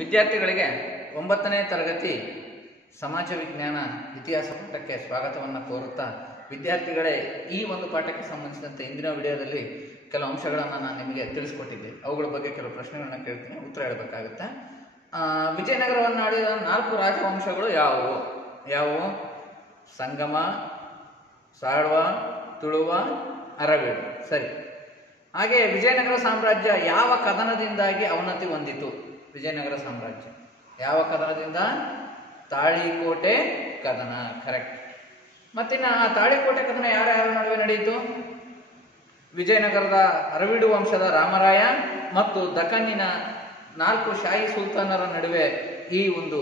ವಿದ್ಯಾರ್ಥಿಗಳಿಗೆ 9ನೇ ತರಗತಿ ಸಮಾಜ ವಿಜ್ಞಾನ ಇತಿಹಾಸ ಪಾಠಕ್ಕೆ ಸ್ವಾಗತವನ್ನು ಕೋರುತ್ತಾ, ವಿದ್ಯಾರ್ಥಿಗಳೇ, ಈ ಒಂದು ಪಾಠಕ್ಕೆ ಸಂಬಂಧಿಸಿದಂತೆ ಇಂದಿನ ವಿಡಿಯೋದಲ್ಲಿ ಕೆಲವು ಅಂಶಗಳನ್ನು ನಾನು ನಿಮಗೆ ತಿಳಿಸ್ಕೊಟ್ಟಿದ್ದೆ. ಅವುಗಳ ಬಗ್ಗೆ ಕೆಲವು ಪ್ರಶ್ನೆಗಳನ್ನ ಕೇಳ್ತೀನಿ, ಉತ್ತರ ಹೇಳಬೇಕಾಗುತ್ತೆ. ವಿಜಯನಗರವನ್ನು ಆಳಿದ 4 ರಾಜವಂಶಗಳು ಯಾವುವು? ಸಂಗಮ, ಸಾಳ್ವ, ತುಳುವ, ಅರವೀಡು. ಸರಿ. ಹಾಗೆ ವಿಜಯನಗರ ಸಾಮ್ರಾಜ್ಯ ಯಾವ ಕದನದಿಂದಾಗಿ ಅವನತಿ ಹೊಂದಿತು? ವಿಜಯನಗರ ಸಾಮ್ರಾಜ್ಯ ಯಾವ ಕದನದಿಂದ? ತಾಳಿಕೋಟೆ ಕದನ. ಕರೆಕ್ಟ್. ಮತ್ತಿನ್ನ ಆ ತಾಳಿಕೋಟೆ ಕದನ ಯಾರ್ಯಾರ ನಡುವೆ ನಡೆಯಿತು? ವಿಜಯನಗರದ ಅರವೀಡು ವಂಶದ ರಾಮರಾಯ ಮತ್ತು ದಖನ್ನಿನ 4 ಶಾಹಿ ಸುಲ್ತಾನರ ನಡುವೆ ಈ ಒಂದು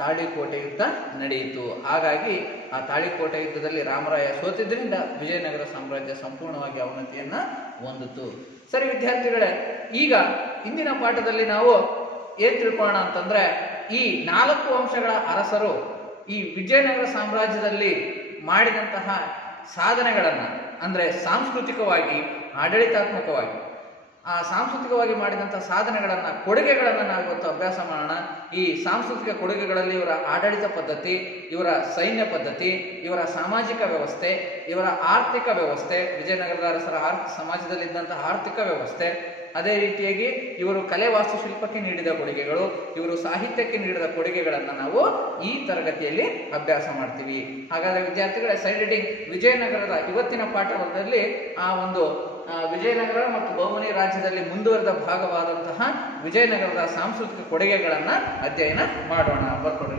ತಾಳಿಕೋಟೆ ಯುದ್ಧ ನಡೆಯಿತು. ಹಾಗಾಗಿ ಆ ತಾಳಿಕೋಟೆ ಯುದ್ಧದಲ್ಲಿ ರಾಮರಾಯ ಸೋತಿದ್ರಿಂದ ವಿಜಯನಗರ ಸಾಮ್ರಾಜ್ಯ ಸಂಪೂರ್ಣವಾಗಿ ಅವನತಿಯನ್ನ ಹೊಂದಿತು. ಸರಿ ವಿದ್ಯಾರ್ಥಿಗಳೇ, ಈಗ ಇಂದಿನ ಪಾಠದಲ್ಲಿ ನಾವು ಏನ್ ತಿಳ್ಕೊಳ್ಳೋಣ ಅಂತಂದ್ರೆ, ಈ 4 ವಂಶಗಳ ಅರಸರು ಈ ವಿಜಯನಗರ ಸಾಮ್ರಾಜ್ಯದಲ್ಲಿ ಮಾಡಿದಂತಹ ಸಾಧನೆಗಳನ್ನ, ಅಂದ್ರೆ ಸಾಂಸ್ಕೃತಿಕವಾಗಿ, ಆಡಳಿತಾತ್ಮಕವಾಗಿ ಸಾಂಸ್ಕೃತಿಕವಾಗಿ ಮಾಡಿದಂತಹ ಸಾಧನೆಗಳನ್ನ, ಕೊಡುಗೆಗಳನ್ನ ನಾವು ಇವತ್ತು ಅಭ್ಯಾಸ ಮಾಡೋಣ. ಈ ಸಾಂಸ್ಕೃತಿಕ ಕೊಡುಗೆಗಳಲ್ಲಿ ಇವರ ಆಡಳಿತ ಪದ್ಧತಿ, ಇವರ ಸೈನ್ಯ ಪದ್ಧತಿ, ಇವರ ಸಾಮಾಜಿಕ ವ್ಯವಸ್ಥೆ, ಇವರ ಆರ್ಥಿಕ ವ್ಯವಸ್ಥೆ, ವಿಜಯನಗರದ ಅರಸರ ಸಮಾಜದಲ್ಲಿದ್ದಂತಹ ಆರ್ಥಿಕ ವ್ಯವಸ್ಥೆ, ಅದೇ ರೀತಿಯಾಗಿ ಇವರು ಕಲೆ ವಾಸ್ತುಶಿಲ್ಪಕ್ಕೆ ನೀಡಿದ ಕೊಡುಗೆಗಳು, ಇವರು ಸಾಹಿತ್ಯಕ್ಕೆ ನೀಡಿದ ಕೊಡುಗೆಗಳನ್ನು ನಾವು ಈ ತರಗತಿಯಲ್ಲಿ ಅಭ್ಯಾಸ ಮಾಡ್ತೀವಿ. ಹಾಗಾದ್ರೆ ವಿದ್ಯಾರ್ಥಿಗಳ ಸೈಡ್ ರೀಡಿಂಗ್, ವಿಜಯನಗರದ ಇವತ್ತಿನ ಪಾಠದಲ್ಲಿ ಆ ಒಂದು ವಿಜಯನಗರ ಮತ್ತು ಬಹುಮನಿ ರಾಜ್ಯದಲ್ಲಿ ಮುಂದುವರೆದ ಭಾಗವಾದಂತಹ ವಿಜಯನಗರದ ಸಾಂಸ್ಕೃತಿಕ ಕೊಡುಗೆಗಳನ್ನ ಅಧ್ಯಯನ ಮಾಡೋಣ. ಬರ್ಕೊಡ್ರಿ.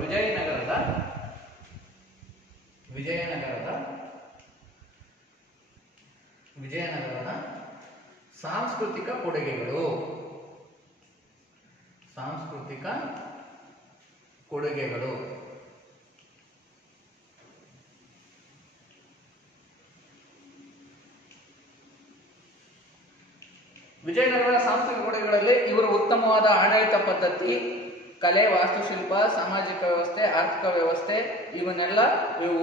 ವಿಜಯನಗರದ ಸಾಂಸ್ಕೃತಿಕ ಕೊಡುಗೆಗಳು. ವಿಜಯನಗರದ ಸಾಂಸ್ಕೃತಿಕ ಕೊಡುಗೆಗಳಲ್ಲಿ ಇವರು ಉತ್ತಮವಾದ ಆಡಳಿತ ಪದ್ಧತಿ, ಕಲೆ, ವಾಸ್ತುಶಿಲ್ಪ, ಸಾಮಾಜಿಕ ವ್ಯವಸ್ಥೆ, ಆರ್ಥಿಕ ವ್ಯವಸ್ಥೆ, ಇವನ್ನೆಲ್ಲ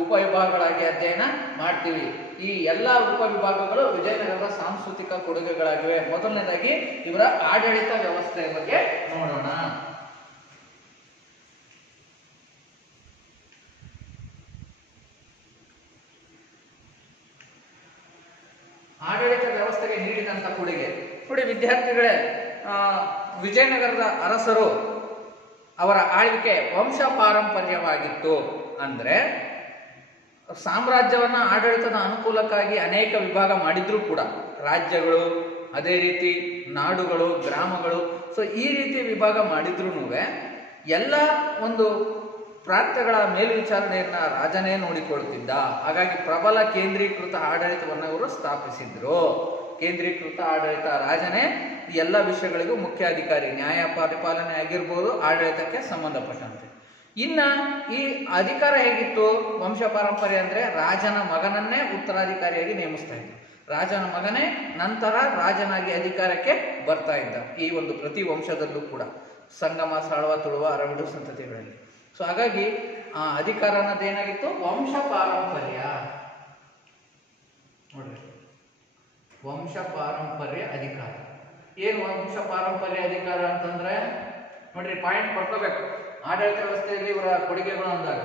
ಉಪವಿಭಾಗಗಳಾಗಿ ಅಧ್ಯಯನ ಮಾಡ್ತೀವಿ. ಈ ಎಲ್ಲಾ ಉಪವಿಭಾಗಗಳು ವಿಜಯನಗರದ ಸಾಂಸ್ಕೃತಿಕ ಕೊಡುಗೆಗಳಾಗಿವೆ. ಮೊದಲನೇದಾಗಿ ಇವರ ಆಡಳಿತ ವ್ಯವಸ್ಥೆಯ ಬಗ್ಗೆ ನೋಡೋಣ. ಆಡಳಿತ ವ್ಯವಸ್ಥೆಗೆ ನೀಡಿದಂತ ಕೊಡುಗೆ ನೋಡಿ ವಿದ್ಯಾರ್ಥಿಗಳೇ, ವಿಜಯನಗರದ ಅರಸರು ಅವರ ಆಳ್ವಿಕೆ ವಂಶ ಪಾರಂಪರ್ಯವಾಗಿತ್ತು. ಅಂದ್ರೆ ಸಾಮ್ರಾಜ್ಯವನ್ನ ಆಡಳಿತದ ಅನುಕೂಲಕ್ಕಾಗಿ ಅನೇಕ ವಿಭಾಗ ಮಾಡಿದ್ರು ಕೂಡ, ರಾಜ್ಯಗಳು, ಅದೇ ರೀತಿ ನಾಡುಗಳು, ಗ್ರಾಮಗಳು, ಸೊ ಈ ರೀತಿ ವಿಭಾಗ ಮಾಡಿದ್ರು ಎಲ್ಲ ಒಂದು ಪ್ರಾಂತ್ಯಗಳ ಮೇಲ್ವಿಚಾರಣೆಯನ್ನ ರಾಜನೇ ನೋಡಿಕೊಳ್ಳುತ್ತಿದ್ದ. ಹಾಗಾಗಿ ಪ್ರಬಲ ಕೇಂದ್ರೀಕೃತ ಆಡಳಿತವನ್ನು ಅವರು ಸ್ಥಾಪಿಸಿದ್ರು. ಕೇಂದ್ರೀಕೃತ ಆಡಳಿತ, ರಾಜನೇ ಎಲ್ಲ ವಿಷಯಗಳಿಗೂ ಮುಖ್ಯ ಅಧಿಕಾರಿ, ನ್ಯಾಯ ಪರಿಪಾಲನೆ ಆಗಿರ್ಬೋದು, ಆಡಳಿತಕ್ಕೆ ಸಂಬಂಧಪಟ್ಟಂತೆ. ಇನ್ನ ಈ ಅಧಿಕಾರ ಹೇಗಿತ್ತು? ವಂಶ ಪಾರಂಪರ್ಯ ಅಂದ್ರೆ ರಾಜನ ಮಗನನ್ನೇ ಉತ್ತರಾಧಿಕಾರಿಯಾಗಿ ನೇಮಿಸ್ತಾ ಇದ್ರು. ರಾಜನ ಮಗನೇ ನಂತರ ರಾಜನಾಗಿ ಅಧಿಕಾರಕ್ಕೆ ಬರ್ತಾ ಇದ್ದ. ಈ ಒಂದು ಪ್ರತಿ ವಂಶದಲ್ಲೂ ಕೂಡ ಸಂಗಮ, ಸಾಳ್ವ, ತುಳುವ, ಅರವೀಡು ಸಂತತಿಗಳಲ್ಲಿ. ಸೊ ಹಾಗಾಗಿ ಆ ಅಧಿಕಾರ ಅನ್ನೋದೇನಾಗಿತ್ತು? ವಂಶ ಪಾರಂಪರ್ಯ. ನೋಡ್ರಿ, ವಂಶ ಪಾರಂಪರ್ಯ ಅಧಿಕಾರ. ಏನು ವಂಶ ಪಾರಂಪರ್ಯ ಅಧಿಕಾರ ಅಂತಂದ್ರೆ ನೋಡ್ರಿ, ಪಾಯಿಂಟ್ ಬರ್ಕೋಬೇಕು. ಆಡಳಿತ ವ್ಯವಸ್ಥೆಯಲ್ಲಿ ಇವರ ಕೊಡುಗೆಗಳು ಅಂದಾಗ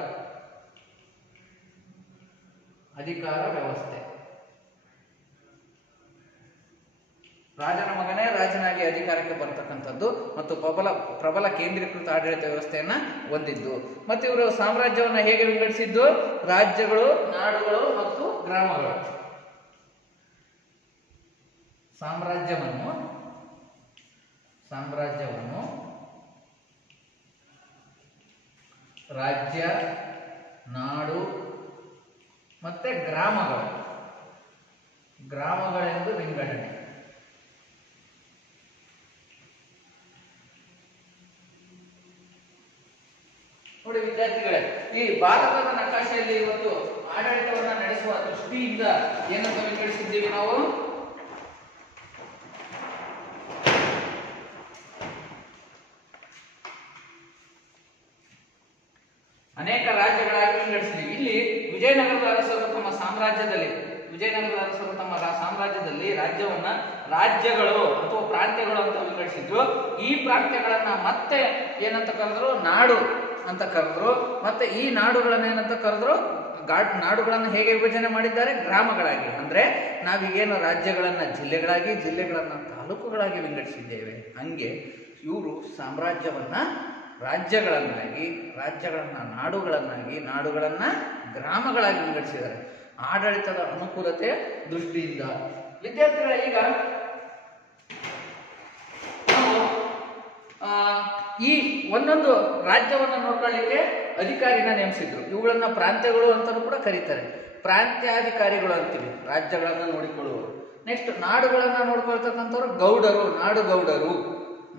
ಅಧಿಕಾರ ವ್ಯವಸ್ಥೆ, ರಾಜನ ಮಗನೇ ರಾಜನಾಗಿ ಅಧಿಕಾರಕ್ಕೆ ಬರ್ತಕ್ಕಂಥದ್ದು ಮತ್ತು ಪ್ರಬಲ ಕೇಂದ್ರೀಕೃತ ಆಡಳಿತ ವ್ಯವಸ್ಥೆಯನ್ನ ಹೊಂದಿದ್ದು. ಮತ್ತು ಇವರು ಸಾಮ್ರಾಜ್ಯವನ್ನ ಹೇಗೆ ವಿಂಗಡಿಸಿದ್ದು? ರಾಜ್ಯಗಳು, ನಾಡುಗಳು ಮತ್ತು ಗ್ರಾಮಗಳು. ಸಾಮ್ರಾಜ್ಯವನ್ನು ರಾಜ್ಯ, ನಾಡು ಮತ್ತೆ ಗ್ರಾಮಗಳೆಂದು ವಿಂಗಡಣೆ. ನೋಡಿ ವಿದ್ಯಾರ್ಥಿಗಳೇ, ಈ ಭಾರತದ ನಕಾಶೆಯಲ್ಲಿ ಇವತ್ತು ಆಡಳಿತವನ್ನ ನಡೆಸುವ ದೃಷ್ಟಿಯಿಂದ ಏನಂತ ವಿಂಗಡಿಸಿದ್ದೀವಿ ನಾವು? ಅನೇಕ ರಾಜ್ಯಗಳಾಗಿ ವಿಂಗಡಿಸಿದ್ದೀವಿ. ಇಲ್ಲಿ ವಿಜಯನಗರದ ಅರಸರು ತಮ್ಮ ಸಾಮ್ರಾಜ್ಯದಲ್ಲಿ ವಿಜಯನಗರ ಅರಸರು ತಮ್ಮ ಸಾಮ್ರಾಜ್ಯದಲ್ಲಿ ರಾಜ್ಯವನ್ನ ರಾಜ್ಯಗಳು ಅಥವಾ ಪ್ರಾಂತ್ಯಗಳು ಅಂತ ವಿಂಗಡಿಸಿದ್ರು. ಈ ಪ್ರಾಂತ್ಯಗಳನ್ನ ಮತ್ತೆ ಏನಂತ ಕರೆದ್ರು? ನಾಡು ಅಂತ ಕರೆದ್ರು. ಮತ್ತೆ ಈ ನಾಡುಗಳನ್ನ ಏನಂತ ಕರೆದ್ರು? ನಾಡುಗಳನ್ನ ಹೇಗೆ ವಿಭಜನೆ ಮಾಡಿದ್ದಾರೆ? ಗ್ರಾಮಗಳಾಗಿ. ಅಂದ್ರೆ ನಾವೀಗೇನು ರಾಜ್ಯಗಳನ್ನ ಜಿಲ್ಲೆಗಳಾಗಿ, ಜಿಲ್ಲೆಗಳನ್ನ ತಾಲೂಕುಗಳಾಗಿ ವಿಂಗಡಿಸಿದ್ದೇವೆ, ಹಂಗೆ ಇವರು ಸಾಮ್ರಾಜ್ಯವನ್ನ ರಾಜ್ಯಗಳನ್ನಾಗಿ, ರಾಜ್ಯಗಳನ್ನ ನಾಡುಗಳನ್ನಾಗಿ, ನಾಡುಗಳನ್ನ ಗ್ರಾಮಗಳಾಗಿ ವಿಂಗಡಿಸಿದ್ದಾರೆ ಆಡಳಿತದ ಅನುಕೂಲತೆ ದೃಷ್ಟಿಯಿಂದ. ವಿದ್ಯಾರ್ಥಿಗಳ ಈಗ ಈ ಒಂದೊಂದು ರಾಜ್ಯವನ್ನ ನೋಡ್ಕೊಳ್ಳಿಕ್ಕೆ ಅಧಿಕಾರಿನ ನೇಮಿಸಿದ್ರು. ಇವುಗಳನ್ನ ಪ್ರಾಂತ್ಯಗಳು ಅಂತಾನೂ ಕೂಡ ಕರೀತಾರೆ. ಪ್ರಾಂತ್ಯಾಧಿಕಾರಿಗಳು ಅಂತೀವಿ ರಾಜ್ಯಗಳನ್ನ ನೋಡಿಕೊಳ್ಳುವರು. ನೆಕ್ಸ್ಟ್ ನಾಡುಗಳನ್ನ ನೋಡ್ಕೊಳ್ತಕ್ಕಂಥವ್ರು ಗೌಡರು,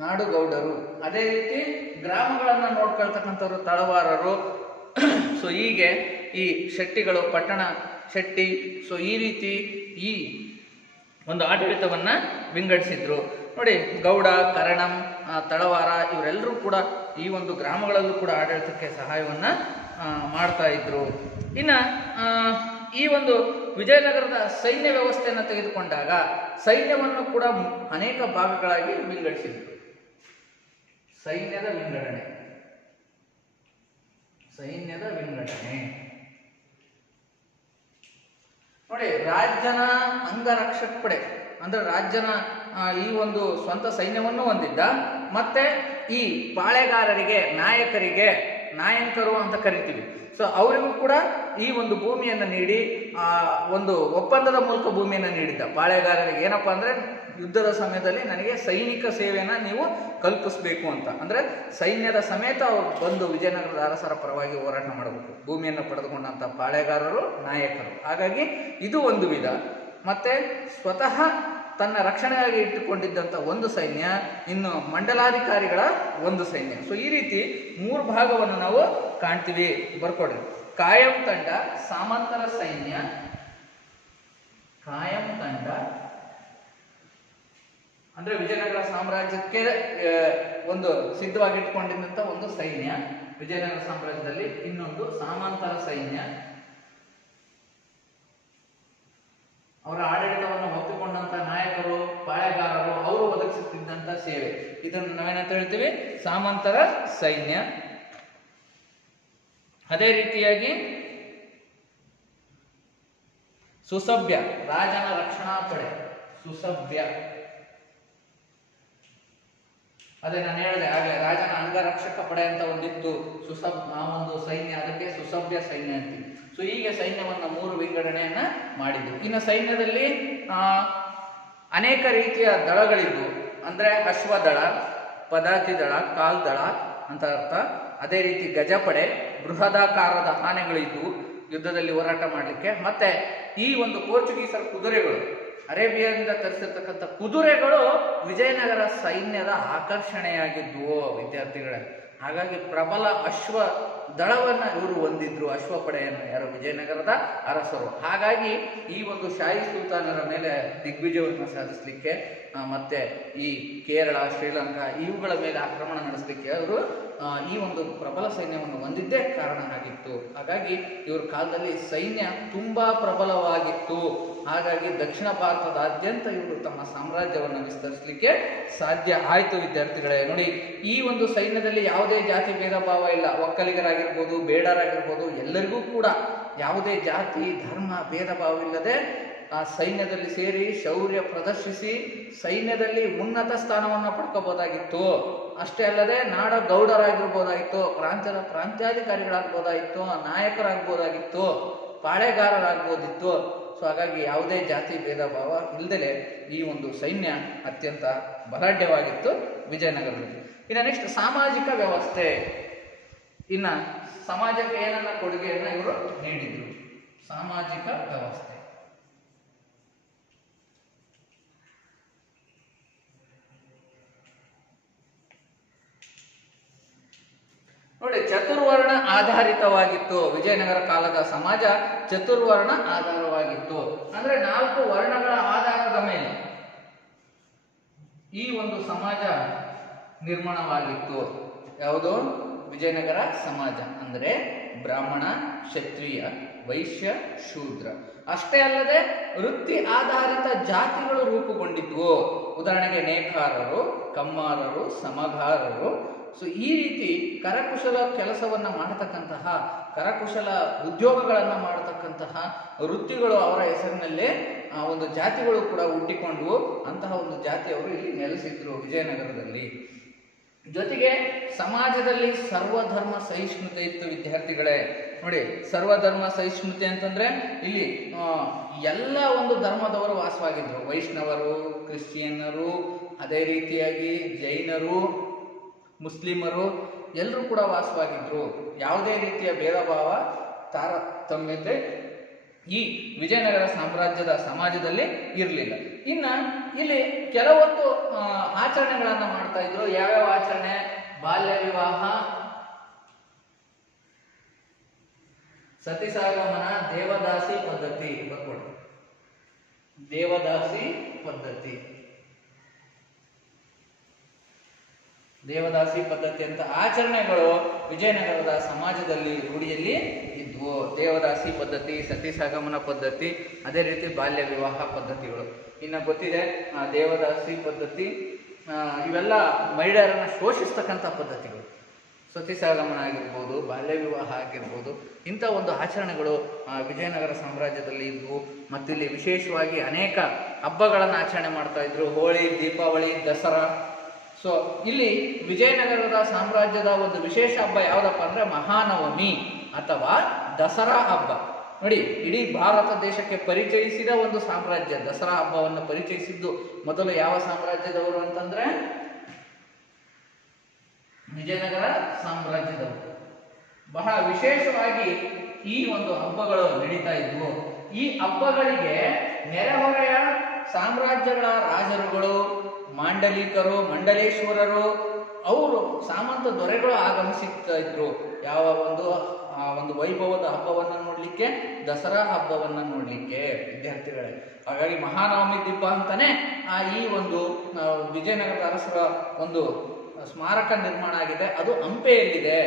ನಾಡುಗೌಡರು. ಅದೇ ರೀತಿ ಗ್ರಾಮಗಳನ್ನ ನೋಡ್ಕೊಳ್ತಕ್ಕಂಥವ್ರು ತಳವಾರರು. ಸೊ ಹೀಗೆ ಈ ಶೆಟ್ಟಿಗಳು, ಪಟ್ಟಣ ಶೆಟ್ಟಿ, ಸೊ ಈ ರೀತಿ ಈ ಒಂದು ಆಡಳಿತವನ್ನ ವಿಂಗಡಿಸಿದ್ರು. ನೋಡಿ, ಗೌಡ, ಕರಣಂ, ತಳವಾರ ಇವರೆಲ್ಲರೂ ಕೂಡ ಈ ಒಂದು ಗ್ರಾಮಗಳಲ್ಲೂ ಕೂಡ ಆಡಳಿತಕ್ಕೆ ಸಹಾಯವನ್ನ ಮಾಡ್ತಾ ಇದ್ರು. ಇನ್ನ ಈ ಒಂದು ವಿಜಯನಗರದ ಸೈನ್ಯ ವ್ಯವಸ್ಥೆಯನ್ನು ತೆಗೆದುಕೊಂಡಾಗ ಸೈನ್ಯವನ್ನು ಕೂಡ ಅನೇಕ ಭಾಗಗಳಾಗಿ ವಿಂಗಡಿಸಿದ್ರು. ಸೈನ್ಯದ ವಿಂಗಡಣೆ ನೋಡಿ, ರಾಜ್ಯನ ಅಂಗರಕ್ಷಕ ಪಡೆ ಅಂದ್ರೆ ರಾಜ್ಯನ ಈ ಒಂದು ಸ್ವಂತ ಸೈನ್ಯವನ್ನು ಹೊಂದಿದ್ದ. ಮತ್ತೆ ಈ ಪಾಳೆಗಾರರಿಗೆ, ನಾಯಕರು ಅಂತ ಕರಿತೀವಿ. ಸೊ ಅವರಿಗೂ ಕೂಡ ಈ ಒಂದು ಭೂಮಿಯನ್ನು ನೀಡಿ ಒಂದು ಒಪ್ಪಂದದ ಮೂಲಕ ಭೂಮಿಯನ್ನು ನೀಡಿದ್ದ. ಪಾಳೆಗಾರರಿಗೆ ಏನಪ್ಪಾ ಅಂದ್ರೆ ಯುದ್ಧದ ಸಮಯದಲ್ಲಿ ನನಗೆ ಸೈನಿಕ ಸೇವೆಯನ್ನ ನೀವು ಕಲ್ಪಿಸಬೇಕು ಅಂತ, ಅಂದ್ರೆ ಸೈನ್ಯದ ಸಮೇತ ಅವರು ಬಂದು ವಿಜಯನಗರದ ಅರಸರ ಪರವಾಗಿ ಹೋರಾಟ ಮಾಡಬೇಕು. ಭೂಮಿಯನ್ನು ಪಡೆದುಕೊಂಡಂತ ಪಾಳೆಗಾರರು, ನಾಯಕರು. ಹಾಗಾಗಿ ಇದು ಒಂದು ವಿಧ. ಮತ್ತೆ ಸ್ವತಃ ತನ್ನ ರಕ್ಷಣೆಯಾಗಿ ಇಟ್ಟುಕೊಂಡಿದ್ದಂಥ ಒಂದು ಸೈನ್ಯ, ಇನ್ನು ಮಂಡಲಾಧಿಕಾರಿಗಳ ಒಂದು ಸೈನ್ಯ. ಸೊ ಈ ರೀತಿ 3 ಭಾಗವನ್ನು ನಾವು ಕಾಣ್ತೀವಿ. ಬರ್ಕೊಡ್ರಿ. ಕಾಯಂ ತಂಡ, ಸಾಮಂತರ ಸೈನ್ಯ. ಕಾಯಂ ತಂಡ ಅಂದ್ರೆ ವಿಜಯನಗರ ಸಾಮ್ರಾಜ್ಯಕ್ಕೆ ಒಂದು ಸಿದ್ಧವಾಗಿಟ್ಕೊಂಡಿದ್ದಂಥ ಒಂದು ಸೈನ್ಯ ವಿಜಯನಗರ ಸಾಮ್ರಾಜ್ಯದಲ್ಲಿ. ಇನ್ನೊಂದು ಸಾಮಂತರ ಸೈನ್ಯ, ಅವರ ಆಡಳಿತವನ್ನು ಒಪ್ಪಿಕೊಂಡಂತ ನಾಯಕರು, ಪಾಳೆಗಾರರು, ಅವರು ಒದಗಿಸುತ್ತಿದ್ದಂತ ಸೇವೆ. ಇದನ್ನು ನಾವೇನಂತ ಹೇಳ್ತೀವಿ? ಸಾಮಂತರ ಸೈನ್ಯ. ಅದೇ ರೀತಿಯಾಗಿ ಸುಸಭ್ಯ, ರಾಜನ ರಕ್ಷಣಾ ಪಡೆ. ಸುಸಭ್ಯ, ಅದೇ ನಾನು ಹೇಳಿದೆ ಆಗಲೇ, ರಾಜನ ಅಂಗರಕ್ಷಕ ಪಡೆ ಅಂತ ಒಂದಿತ್ತು. ಒಂದು ಸೈನ್ಯ, ಅದಕ್ಕೆ ಸುಸಭ್ಯ ಸೈನ್ಯ ಅಂತೀವಿ. ಸೊ ಹೀಗೆ ಸೈನ್ಯವನ್ನ 3 ವಿಂಗಡಣೆಯನ್ನ ಮಾಡಿದ್ದು. ಇನ್ನು ಸೈನ್ಯದಲ್ಲಿ ಅನೇಕ ರೀತಿಯ ದಳಗಳಿದ್ವು. ಅಂದ್ರೆ ಅಶ್ವದಳ, ಪದಾತಿ ದಳ, ಕಾಲ್ದಳ ಅಂತ ಅರ್ಥ. ಅದೇ ರೀತಿ ಗಜಪಡೆ, ಬೃಹದಾಕಾರದ ಆನೆಗಳಿದ್ವು ಯುದ್ಧದಲ್ಲಿ ಹೋರಾಟ ಮಾಡಲಿಕ್ಕೆ. ಮತ್ತೆ ಈ ಒಂದು ಪೋರ್ಚುಗೀಸರ ಕುದುರೆಗಳು, ಅರೇಬಿಯಾದಿಂದ ತರಿಸಿರ್ತಕ್ಕಂಥ ಕುದುರೆಗಳು ವಿಜಯನಗರ ಸೈನ್ಯದ ಆಕರ್ಷಣೆಯಾಗಿದ್ವು ವಿದ್ಯಾರ್ಥಿಗಳೇ. ಹಾಗಾಗಿ ಪ್ರಬಲ ಅಶ್ವ ದಳವನ್ನ ಇವರು ಹೊಂದಿದ್ರು, ಅಶ್ವಪಡೆಯನ್ನು, ಯಾರು? ವಿಜಯನಗರದ ಅರಸರು. ಹಾಗಾಗಿ ಈ ಒಂದು ಶಾಹಿ ಸುಲ್ತಾನರ ಮೇಲೆ ದಿಗ್ವಿಜಯವನ್ನು ಸಾಧಿಸಲಿಕ್ಕೆ, ಮತ್ತೆ ಈ ಕೇರಳ, ಶ್ರೀಲಂಕಾ ಇವುಗಳ ಮೇಲೆ ಆಕ್ರಮಣ ನಡೆಸಲಿಕ್ಕೆ ಅವರು ಈ ಒಂದು ಪ್ರಬಲ ಸೈನ್ಯವನ್ನು ಹೊಂದಿದ್ದೇ ಕಾರಣ ಆಗಿತ್ತು. ಹಾಗಾಗಿ ಇವ್ರ ಕಾಲದಲ್ಲಿ ಸೈನ್ಯ ತುಂಬಾ ಪ್ರಬಲವಾಗಿತ್ತು. ಹಾಗಾಗಿ ದಕ್ಷಿಣ ಭಾರತದಾದ್ಯಂತ ಇವರು ತಮ್ಮ ಸಾಮ್ರಾಜ್ಯವನ್ನು ವಿಸ್ತರಿಸಲಿಕ್ಕೆ ಸಾಧ್ಯ ಆಯಿತು ವಿದ್ಯಾರ್ಥಿಗಳೇ. ನೋಡಿ, ಈ ಒಂದು ಸೈನ್ಯದಲ್ಲಿ ಯಾವುದೇ ಜಾತಿ ಭೇದ ಭಾವ ಇಲ್ಲ. ಒಕ್ಕಲಿಗರಾಗಿರ್ಬೋದು, ಬೇಡರಾಗಿರ್ಬೋದು, ಎಲ್ಲರಿಗೂ ಕೂಡ ಯಾವುದೇ ಜಾತಿ ಧರ್ಮ ಭೇದ ಭಾವವಿಲ್ಲದೆ ಆ ಸೈನ್ಯದಲ್ಲಿ ಸೇರಿ ಶೌರ್ಯ ಪ್ರದರ್ಶಿಸಿ ಸೈನ್ಯದಲ್ಲಿ ಉನ್ನತ ಸ್ಥಾನವನ್ನು ಪಡ್ಕೋಬಹುದಾಗಿತ್ತು. ಅಷ್ಟೇ ಅಲ್ಲದೆ ನಾಡ ಗೌಡರಾಗಿರ್ಬೋದಾಗಿತ್ತು, ಪ್ರಾಂತ್ಯಾಧಿಕಾರಿಗಳಾಗ್ಬೋದಾಗಿತ್ತು, ನಾಯಕರಾಗ್ಬೋದಾಗಿತ್ತು, ಪಾಳೆಗಾರರಾಗ್ಬೋದಿತ್ತು. ಸೊ ಹಾಗಾಗಿ ಯಾವುದೇ ಜಾತಿ ಭೇದ ಭಾವ ಇಲ್ಲದೆ ಈ ಒಂದು ಸೈನ್ಯ ಅತ್ಯಂತ ಬಲಾಢ್ಯವಾಗಿತ್ತು ವಿಜಯನಗರದಲ್ಲಿ. ಇನ್ನು ನೆಕ್ಸ್ಟ್ ಸಾಮಾಜಿಕ ವ್ಯವಸ್ಥೆ. ಇನ್ನ ಸಮಾಜಕ್ಕೆ ಏನನ್ನ ಕೊಡುಗೆಯನ್ನ ಇವರು ನೀಡಿದ್ರು? ಸಾಮಾಜಿಕ ವ್ಯವಸ್ಥೆ. ನೋಡಿ, ಚತುರ್ವರ್ಣ ಆಧಾರಿತವಾಗಿತ್ತು. ವಿಜಯನಗರ ಕಾಲದ ಸಮಾಜ ಚತುರ್ವರ್ಣ ಆಧಾರವಾಗಿತ್ತು. ಅಂದ್ರೆ 4 ವರ್ಣಗಳ ಆಧಾರದ ಮೇಲೆ ಈ ಒಂದು ಸಮಾಜ ನಿರ್ಮಾಣವಾಗಿತ್ತು. ಯಾವುದು? ವಿಜಯನಗರ ಸಮಾಜ ಅಂದರೆ ಬ್ರಾಹ್ಮಣ, ಕ್ಷತ್ರಿಯ, ವೈಶ್ಯ, ಶೂದ್ರ. ಅಷ್ಟೇ ಅಲ್ಲದೆ ವೃತ್ತಿ ಆಧಾರಿತ ಜಾತಿಗಳು ರೂಪುಗೊಂಡಿದ್ವು. ಉದಾಹರಣೆಗೆ ನೇಕಾರರು, ಕಮ್ಮಾರರು, ಸಮಗಾರರು. ಸೊ ಈ ರೀತಿ ಕರಕುಶಲ ಕೆಲಸವನ್ನ ಮಾಡತಕ್ಕಂತಹ, ಕರಕುಶಲ ಉದ್ಯೋಗಗಳನ್ನ ಮಾಡತಕ್ಕಂತಹ ವೃತ್ತಿಗಳು ಅವರ ಹೆಸರಿನಲ್ಲೇ ಒಂದು ಜಾತಿಗಳು ಕೂಡ ಹುಟ್ಟಿಕೊಂಡ್ವು. ಅಂತಹ ಒಂದು ಜಾತಿಯವರು ಇಲ್ಲಿ ನೆಲೆಸಿದ್ರು ವಿಜಯನಗರದಲ್ಲಿ. ಜೊತೆಗೆ ಸಮಾಜದಲ್ಲಿ ಸರ್ವಧರ್ಮ ಸಹಿಷ್ಣುತೆ ಇತ್ತು ವಿದ್ಯಾರ್ಥಿಗಳೇ. ನೋಡಿ, ಸರ್ವಧರ್ಮ ಸಹಿಷ್ಣುತೆ ಅಂತಂದ್ರೆ ಇಲ್ಲಿ ಎಲ್ಲ ಒಂದು ಧರ್ಮದವರು ವಾಸವಾಗಿದ್ರು. ವೈಷ್ಣವರು, ಕ್ರಿಶ್ಚಿಯನ್ನರು, ಅದೇ ರೀತಿಯಾಗಿ ಜೈನರು, ಮುಸ್ಲಿಮರು ಎಲ್ಲರೂ ಕೂಡ ವಾಸವಾಗಿದ್ರು. ಯಾವುದೇ ರೀತಿಯ ಭೇದ ಭಾವ, ತಾರತಮ್ಯತೆ ಈ ವಿಜಯನಗರ ಸಾಮ್ರಾಜ್ಯದ ಸಮಾಜದಲ್ಲಿ ಇರಲಿಲ್ಲ. ಇನ್ನ ಇಲ್ಲಿ ಕೆಲವೊಂದು ಆಚರಣೆಗಳನ್ನ ಮಾಡ್ತಾ ಇದ್ರು. ಯಾವ್ಯಾವ ಆಚರಣೆ? ಬಾಲ್ಯ ವಿವಾಹ, ಸತಿಸಾಗಮನ, ದೇವದಾಸಿ ಪದ್ಧತಿ. ಬರ್ಕೊಡಿ, ದೇವದಾಸಿ ಪದ್ಧತಿ. ದೇವದಾಸಿ ಪದ್ಧತಿ ಅಂತ ಆಚರಣೆಗಳು ವಿಜಯನಗರದ ಸಮಾಜದಲ್ಲಿ ರೂಢಿಯಲ್ಲಿ ಇದ್ವು. ದೇವದಾಸಿ ಪದ್ಧತಿ, ಸತಿಸಾಗಮನ ಪದ್ಧತಿ, ಅದೇ ರೀತಿ ಬಾಲ್ಯ ವಿವಾಹ ಪದ್ಧತಿಗಳು. ಇನ್ನು ಗೊತ್ತಿದೆ ದೇವದಾಸಿ ಪದ್ಧತಿ, ಇವೆಲ್ಲ ಮಹಿಳೆಯರನ್ನ ಶೋಷಿಸ್ತಕ್ಕಂಥ ಪದ್ಧತಿಗಳು. ಸತಿಸಾಗಮನ ಆಗಿರ್ಬೋದು, ಬಾಲ್ಯ ವಿವಾಹ ಆಗಿರ್ಬೋದು, ಇಂಥ ಒಂದು ಆಚರಣೆಗಳು ವಿಜಯನಗರ ಸಾಮ್ರಾಜ್ಯದಲ್ಲಿ ಇದ್ವು. ಮತ್ತಿಲ್ಲಿ ವಿಶೇಷವಾಗಿ ಅನೇಕ ಹಬ್ಬಗಳನ್ನು ಆಚರಣೆ ಮಾಡ್ತಾ ಇದ್ರು. ಹೋಳಿ, ದೀಪಾವಳಿ, ದಸರಾ. ಸೊ ಇಲ್ಲಿ ವಿಜಯನಗರದ ಸಾಮ್ರಾಜ್ಯದ ಒಂದು ವಿಶೇಷ ಹಬ್ಬ ಯಾವುದಪ್ಪ ಅಂದ್ರೆ ಮಹಾನವಮಿ ಅಥವಾ ದಸರಾ ಹಬ್ಬ. ನೋಡಿ, ಇಡೀ ಭಾರತ ದೇಶಕ್ಕೆ ಪರಿಚಯಿಸಿದ ಒಂದು ಸಾಮ್ರಾಜ್ಯ. ದಸರಾ ಹಬ್ಬವನ್ನು ಪರಿಚಯಿಸಿದ್ದು ಮೊದಲು ಯಾವ ಸಾಮ್ರಾಜ್ಯದವರು ಅಂತಂದ್ರೆ ವಿಜಯನಗರ ಸಾಮ್ರಾಜ್ಯದವರು. ಬಹಳ ವಿಶೇಷವಾಗಿ ಈ ಒಂದು ಹಬ್ಬಗಳು ನಡೀತಾ ಇದ್ವು. ಈ ಹಬ್ಬಗಳಿಗೆ ನೆರೆಹೊರೆಯ ಸಾಮ್ರಾಜ್ಯಗಳ ರಾಜರುಗಳು, ಮಾಂಡಲಿಕರು, ಮಂಡಲೇಶ್ವರರು, ಅವರು ಸಾಮಂತ ದೊರೆಗಳು ಆಗಮಿಸುತ್ತಾ ಇದ್ರು. ಯಾವ ಒಂದು ವೈಭವದ ಹಬ್ಬವನ್ನ ನೋಡ್ಲಿಕ್ಕೆ, ದಸರಾ ಹಬ್ಬವನ್ನ ನೋಡ್ಲಿಕ್ಕೆ ವಿದ್ಯಾರ್ಥಿಗಳೇ. ಹಾಗಾಗಿ ಮಹಾನವಮಿ ದಿಬ್ಬ ಅಂತಾನೆ ಈ ಒಂದು ವಿಜಯನಗರದ ಅರಸರ ಒಂದು ಸ್ಮಾರಕ ನಿರ್ಮಾಣ ಆಗಿದೆ. ಅದು ಹಂಪೆಯಲ್ಲಿದೆ.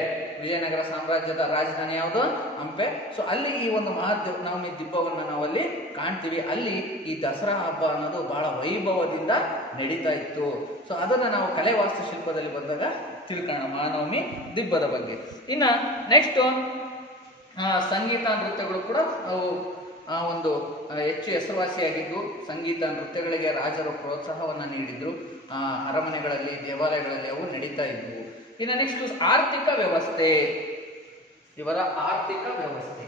ವಿಜಯನಗರ ಸಾಮ್ರಾಜ್ಯದ ರಾಜಧಾನಿ ಯಾವುದು? ಹಂಪೆ. ಸೊ ಅಲ್ಲಿ ಈ ಒಂದು ಮಹಾನವಮಿ ದಿಬ್ಬವನ್ನು ನಾವಲ್ಲಿ ಕಾಣ್ತೀವಿ. ಅಲ್ಲಿ ಈ ದಸರಾ ಹಬ್ಬ ಅನ್ನೋದು ಬಹಳ ವೈಭವದಿಂದ ನಡೀತಾ ಇತ್ತು. ಸೊ ಅದನ್ನ ನಾವು ಕಲೆ ವಾಸ್ತುಶಿಲ್ಪದಲ್ಲಿ ಬಂದಾಗ ತಿಳ್ಕೊಳ್ಳೋಣ, ಮಹಾನವಮಿ ದಿಬ್ಬದ ಬಗ್ಗೆ. ಇನ್ನ ನೆಕ್ಸ್ಟ್ ಸಂಗೀತ ನೃತ್ಯಗಳು ಕೂಡ ಅವು ಒಂದು ಹೆಚ್ಚು ಹೆಸರುವಾಸಿಯಾಗಿದ್ದು, ಸಂಗೀತ ನೃತ್ಯಗಳಿಗೆ ರಾಜರು ಪ್ರೋತ್ಸಾಹವನ್ನು ನೀಡಿದ್ರು. ಅರಮನೆಗಳಲ್ಲಿ, ದೇವಾಲಯಗಳಲ್ಲಿ ಅವು ನಡೀತಾ ಇದ್ವು. ಇನ್ನು ನೆಕ್ಸ್ಟ್ ಆರ್ಥಿಕ ವ್ಯವಸ್ಥೆ. ಇವರ ಆರ್ಥಿಕ ವ್ಯವಸ್ಥೆ.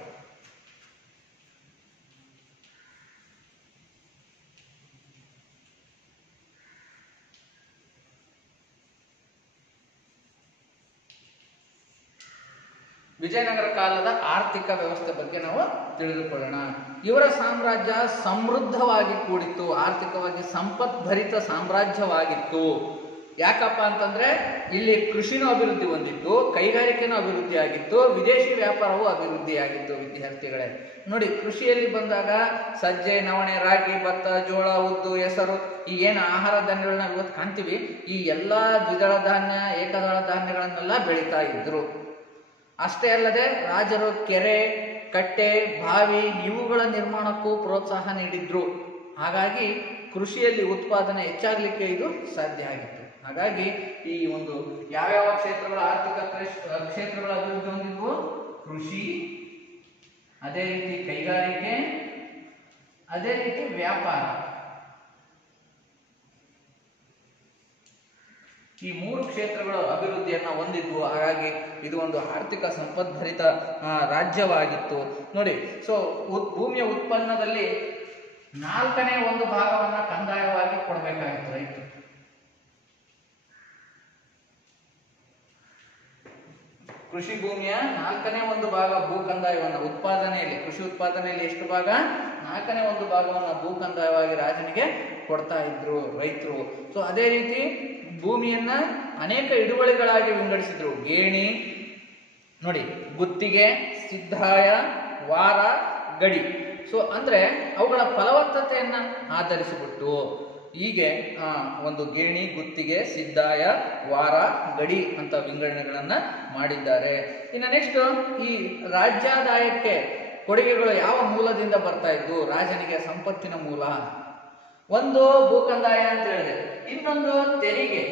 ವಿಜಯನಗರ ಕಾಲದ ಆರ್ಥಿಕ ವ್ಯವಸ್ಥೆ ಬಗ್ಗೆ ನಾವು ತಿಳಿದುಕೊಳ್ಳೋಣ. ಇವರ ಸಾಮ್ರಾಜ್ಯ ಸಮೃದ್ಧವಾಗಿ ಕೂಡಿತ್ತು, ಆರ್ಥಿಕವಾಗಿ ಸಂಪದ್ಭರಿತ ಸಾಮ್ರಾಜ್ಯವಾಗಿತ್ತು. ಯಾಕಪ್ಪ ಅಂತಂದ್ರೆ ಇಲ್ಲಿ ಕೃಷಿನೂ ಅಭಿವೃದ್ಧಿ ಹೊಂದಿತ್ತು, ಕೈಗಾರಿಕೆನೂ ಅಭಿವೃದ್ಧಿ ಆಗಿತ್ತು, ವಿದೇಶಿ ವ್ಯಾಪಾರವೂ ಅಭಿವೃದ್ಧಿಯಾಗಿತ್ತು. ವಿದ್ಯಾರ್ಥಿಗಳೇ ನೋಡಿ, ಕೃಷಿಯಲ್ಲಿ ಬಂದಾಗ ಸಜ್ಜೆ, ನವಣೆ, ರಾಗಿ, ಭತ್ತ, ಜೋಳ, ಉದ್ದು, ಹೆಸರು, ಈ ಏನು ಆಹಾರ ಧಾನ್ಯಗಳನ್ನ ಇವತ್ತು ಕಾಣ್ತೀವಿ, ಈ ಎಲ್ಲಾ ದ್ವಿದಳ ಧಾನ್ಯ, ಏಕದಳ ಧಾನ್ಯಗಳನ್ನೆಲ್ಲ ಬೆಳೀತಾ ಇದ್ರು. ಅಷ್ಟೇ ಅಲ್ಲದೆ ರಾಜರು ಕೆರೆ, ಕಟ್ಟೆ, ಬಾವಿ ಇವುಗಳ ನಿರ್ಮಾಣಕ್ಕೂ ಪ್ರೋತ್ಸಾಹ ನೀಡಿದ್ರು. ಹಾಗಾಗಿ ಕೃಷಿಯಲ್ಲಿ ಉತ್ಪಾದನೆ ಹೆಚ್ಚಾಗಲಿಕ್ಕೆ ಇದು ಸಾಧ್ಯ ಆಗಿತ್ತು. ಹಾಗಾಗಿ ಈ ಒಂದು ಯಾವ್ಯಾವ ಕ್ಷೇತ್ರಗಳ ಆರ್ಥಿಕ ಕ್ಷೇತ್ರಗಳ ಅಭಿವೃದ್ಧಿ ಹೊಂದಿದ್ವು? ಕೃಷಿ, ಅದೇ ರೀತಿ ಕೈಗಾರಿಕೆ, ಅದೇ ರೀತಿ ವ್ಯಾಪಾರ. ಈ ಮೂರು ಕ್ಷೇತ್ರಗಳ ಅಭಿವೃದ್ಧಿಯನ್ನ ಹೊಂದಿದ್ವು. ಹಾಗಾಗಿ ಇದು ಒಂದು ಆರ್ಥಿಕ ಸಂಪದ್ಭರಿತ ರಾಜ್ಯವಾಗಿತ್ತು. ನೋಡಿ, ಸೊ ಭೂಮಿಯ ಉತ್ಪನ್ನದಲ್ಲಿ 4ನೇ ಒಂದು ಭಾಗವನ್ನ ಕಂದಾಯವಾಗಿ ಕೊಡಬೇಕಾಗಿತ್ತು ರೈತರು. ಕೃಷಿ ಭೂಮಿಯ 4ನೇ ಒಂದು ಭಾಗ ಭೂ ಕಂದಾಯವನ್ನ ಉತ್ಪಾದನೆಯಲ್ಲಿ, ಕೃಷಿ ಉತ್ಪಾದನೆಯಲ್ಲಿ ಎಷ್ಟು ಭಾಗ? 4ನೇ ಒಂದು ಭಾಗವನ್ನ ಭೂ ಕಂದಾಯವಾಗಿ ರಾಜನಿಗೆ ಕೊಡ್ತಾ ಇದ್ರು ರೈತರು. ಸೊ ಅದೇ ರೀತಿ ಭೂಮಿಯನ್ನ ಅನೇಕ ಹಿಡುವಳಿಗಳಾಗಿ ವಿಂಗಡಿಸಿದ್ರು. ಗೇಣಿ, ನೋಡಿ, ಗುತ್ತಿಗೆ, ಸಿದ್ಧಾಯ, ವಾರ, ಗಡಿ. ಸೊ ಅಂದ್ರೆ ಅವುಗಳ ಫಲವತ್ತತೆಯನ್ನ ಆಧರಿಸಿಬಿಟ್ಟು ಹೀಗೆ ಒಂದು ಗೇಣಿ, ಗುತ್ತಿಗೆ, ಸಿದ್ದಾಯ, ವಾರ, ಗಡಿ ಅಂತ ವಿಂಗಡಣೆಗಳನ್ನ ಮಾಡಿದ್ದಾರೆ. ಇನ್ನು ನೆಕ್ಸ್ಟ್, ಈ ರಾಜ್ಯಾದಾಯಕ್ಕೆ ಕೊಡುಗೆಗಳು ಯಾವ ಮೂಲದಿಂದ ಬರ್ತಾ ಇದ್ದು? ರಾಜನಿಗೆ ಸಂಪತ್ತಿನ ಮೂಲ. ಒಂದು ಭೂಕಂದಾಯ ಅಂತ ಹೇಳಿದೆ, ಇನ್ನೊಂದು ತೆರಿಗೆ.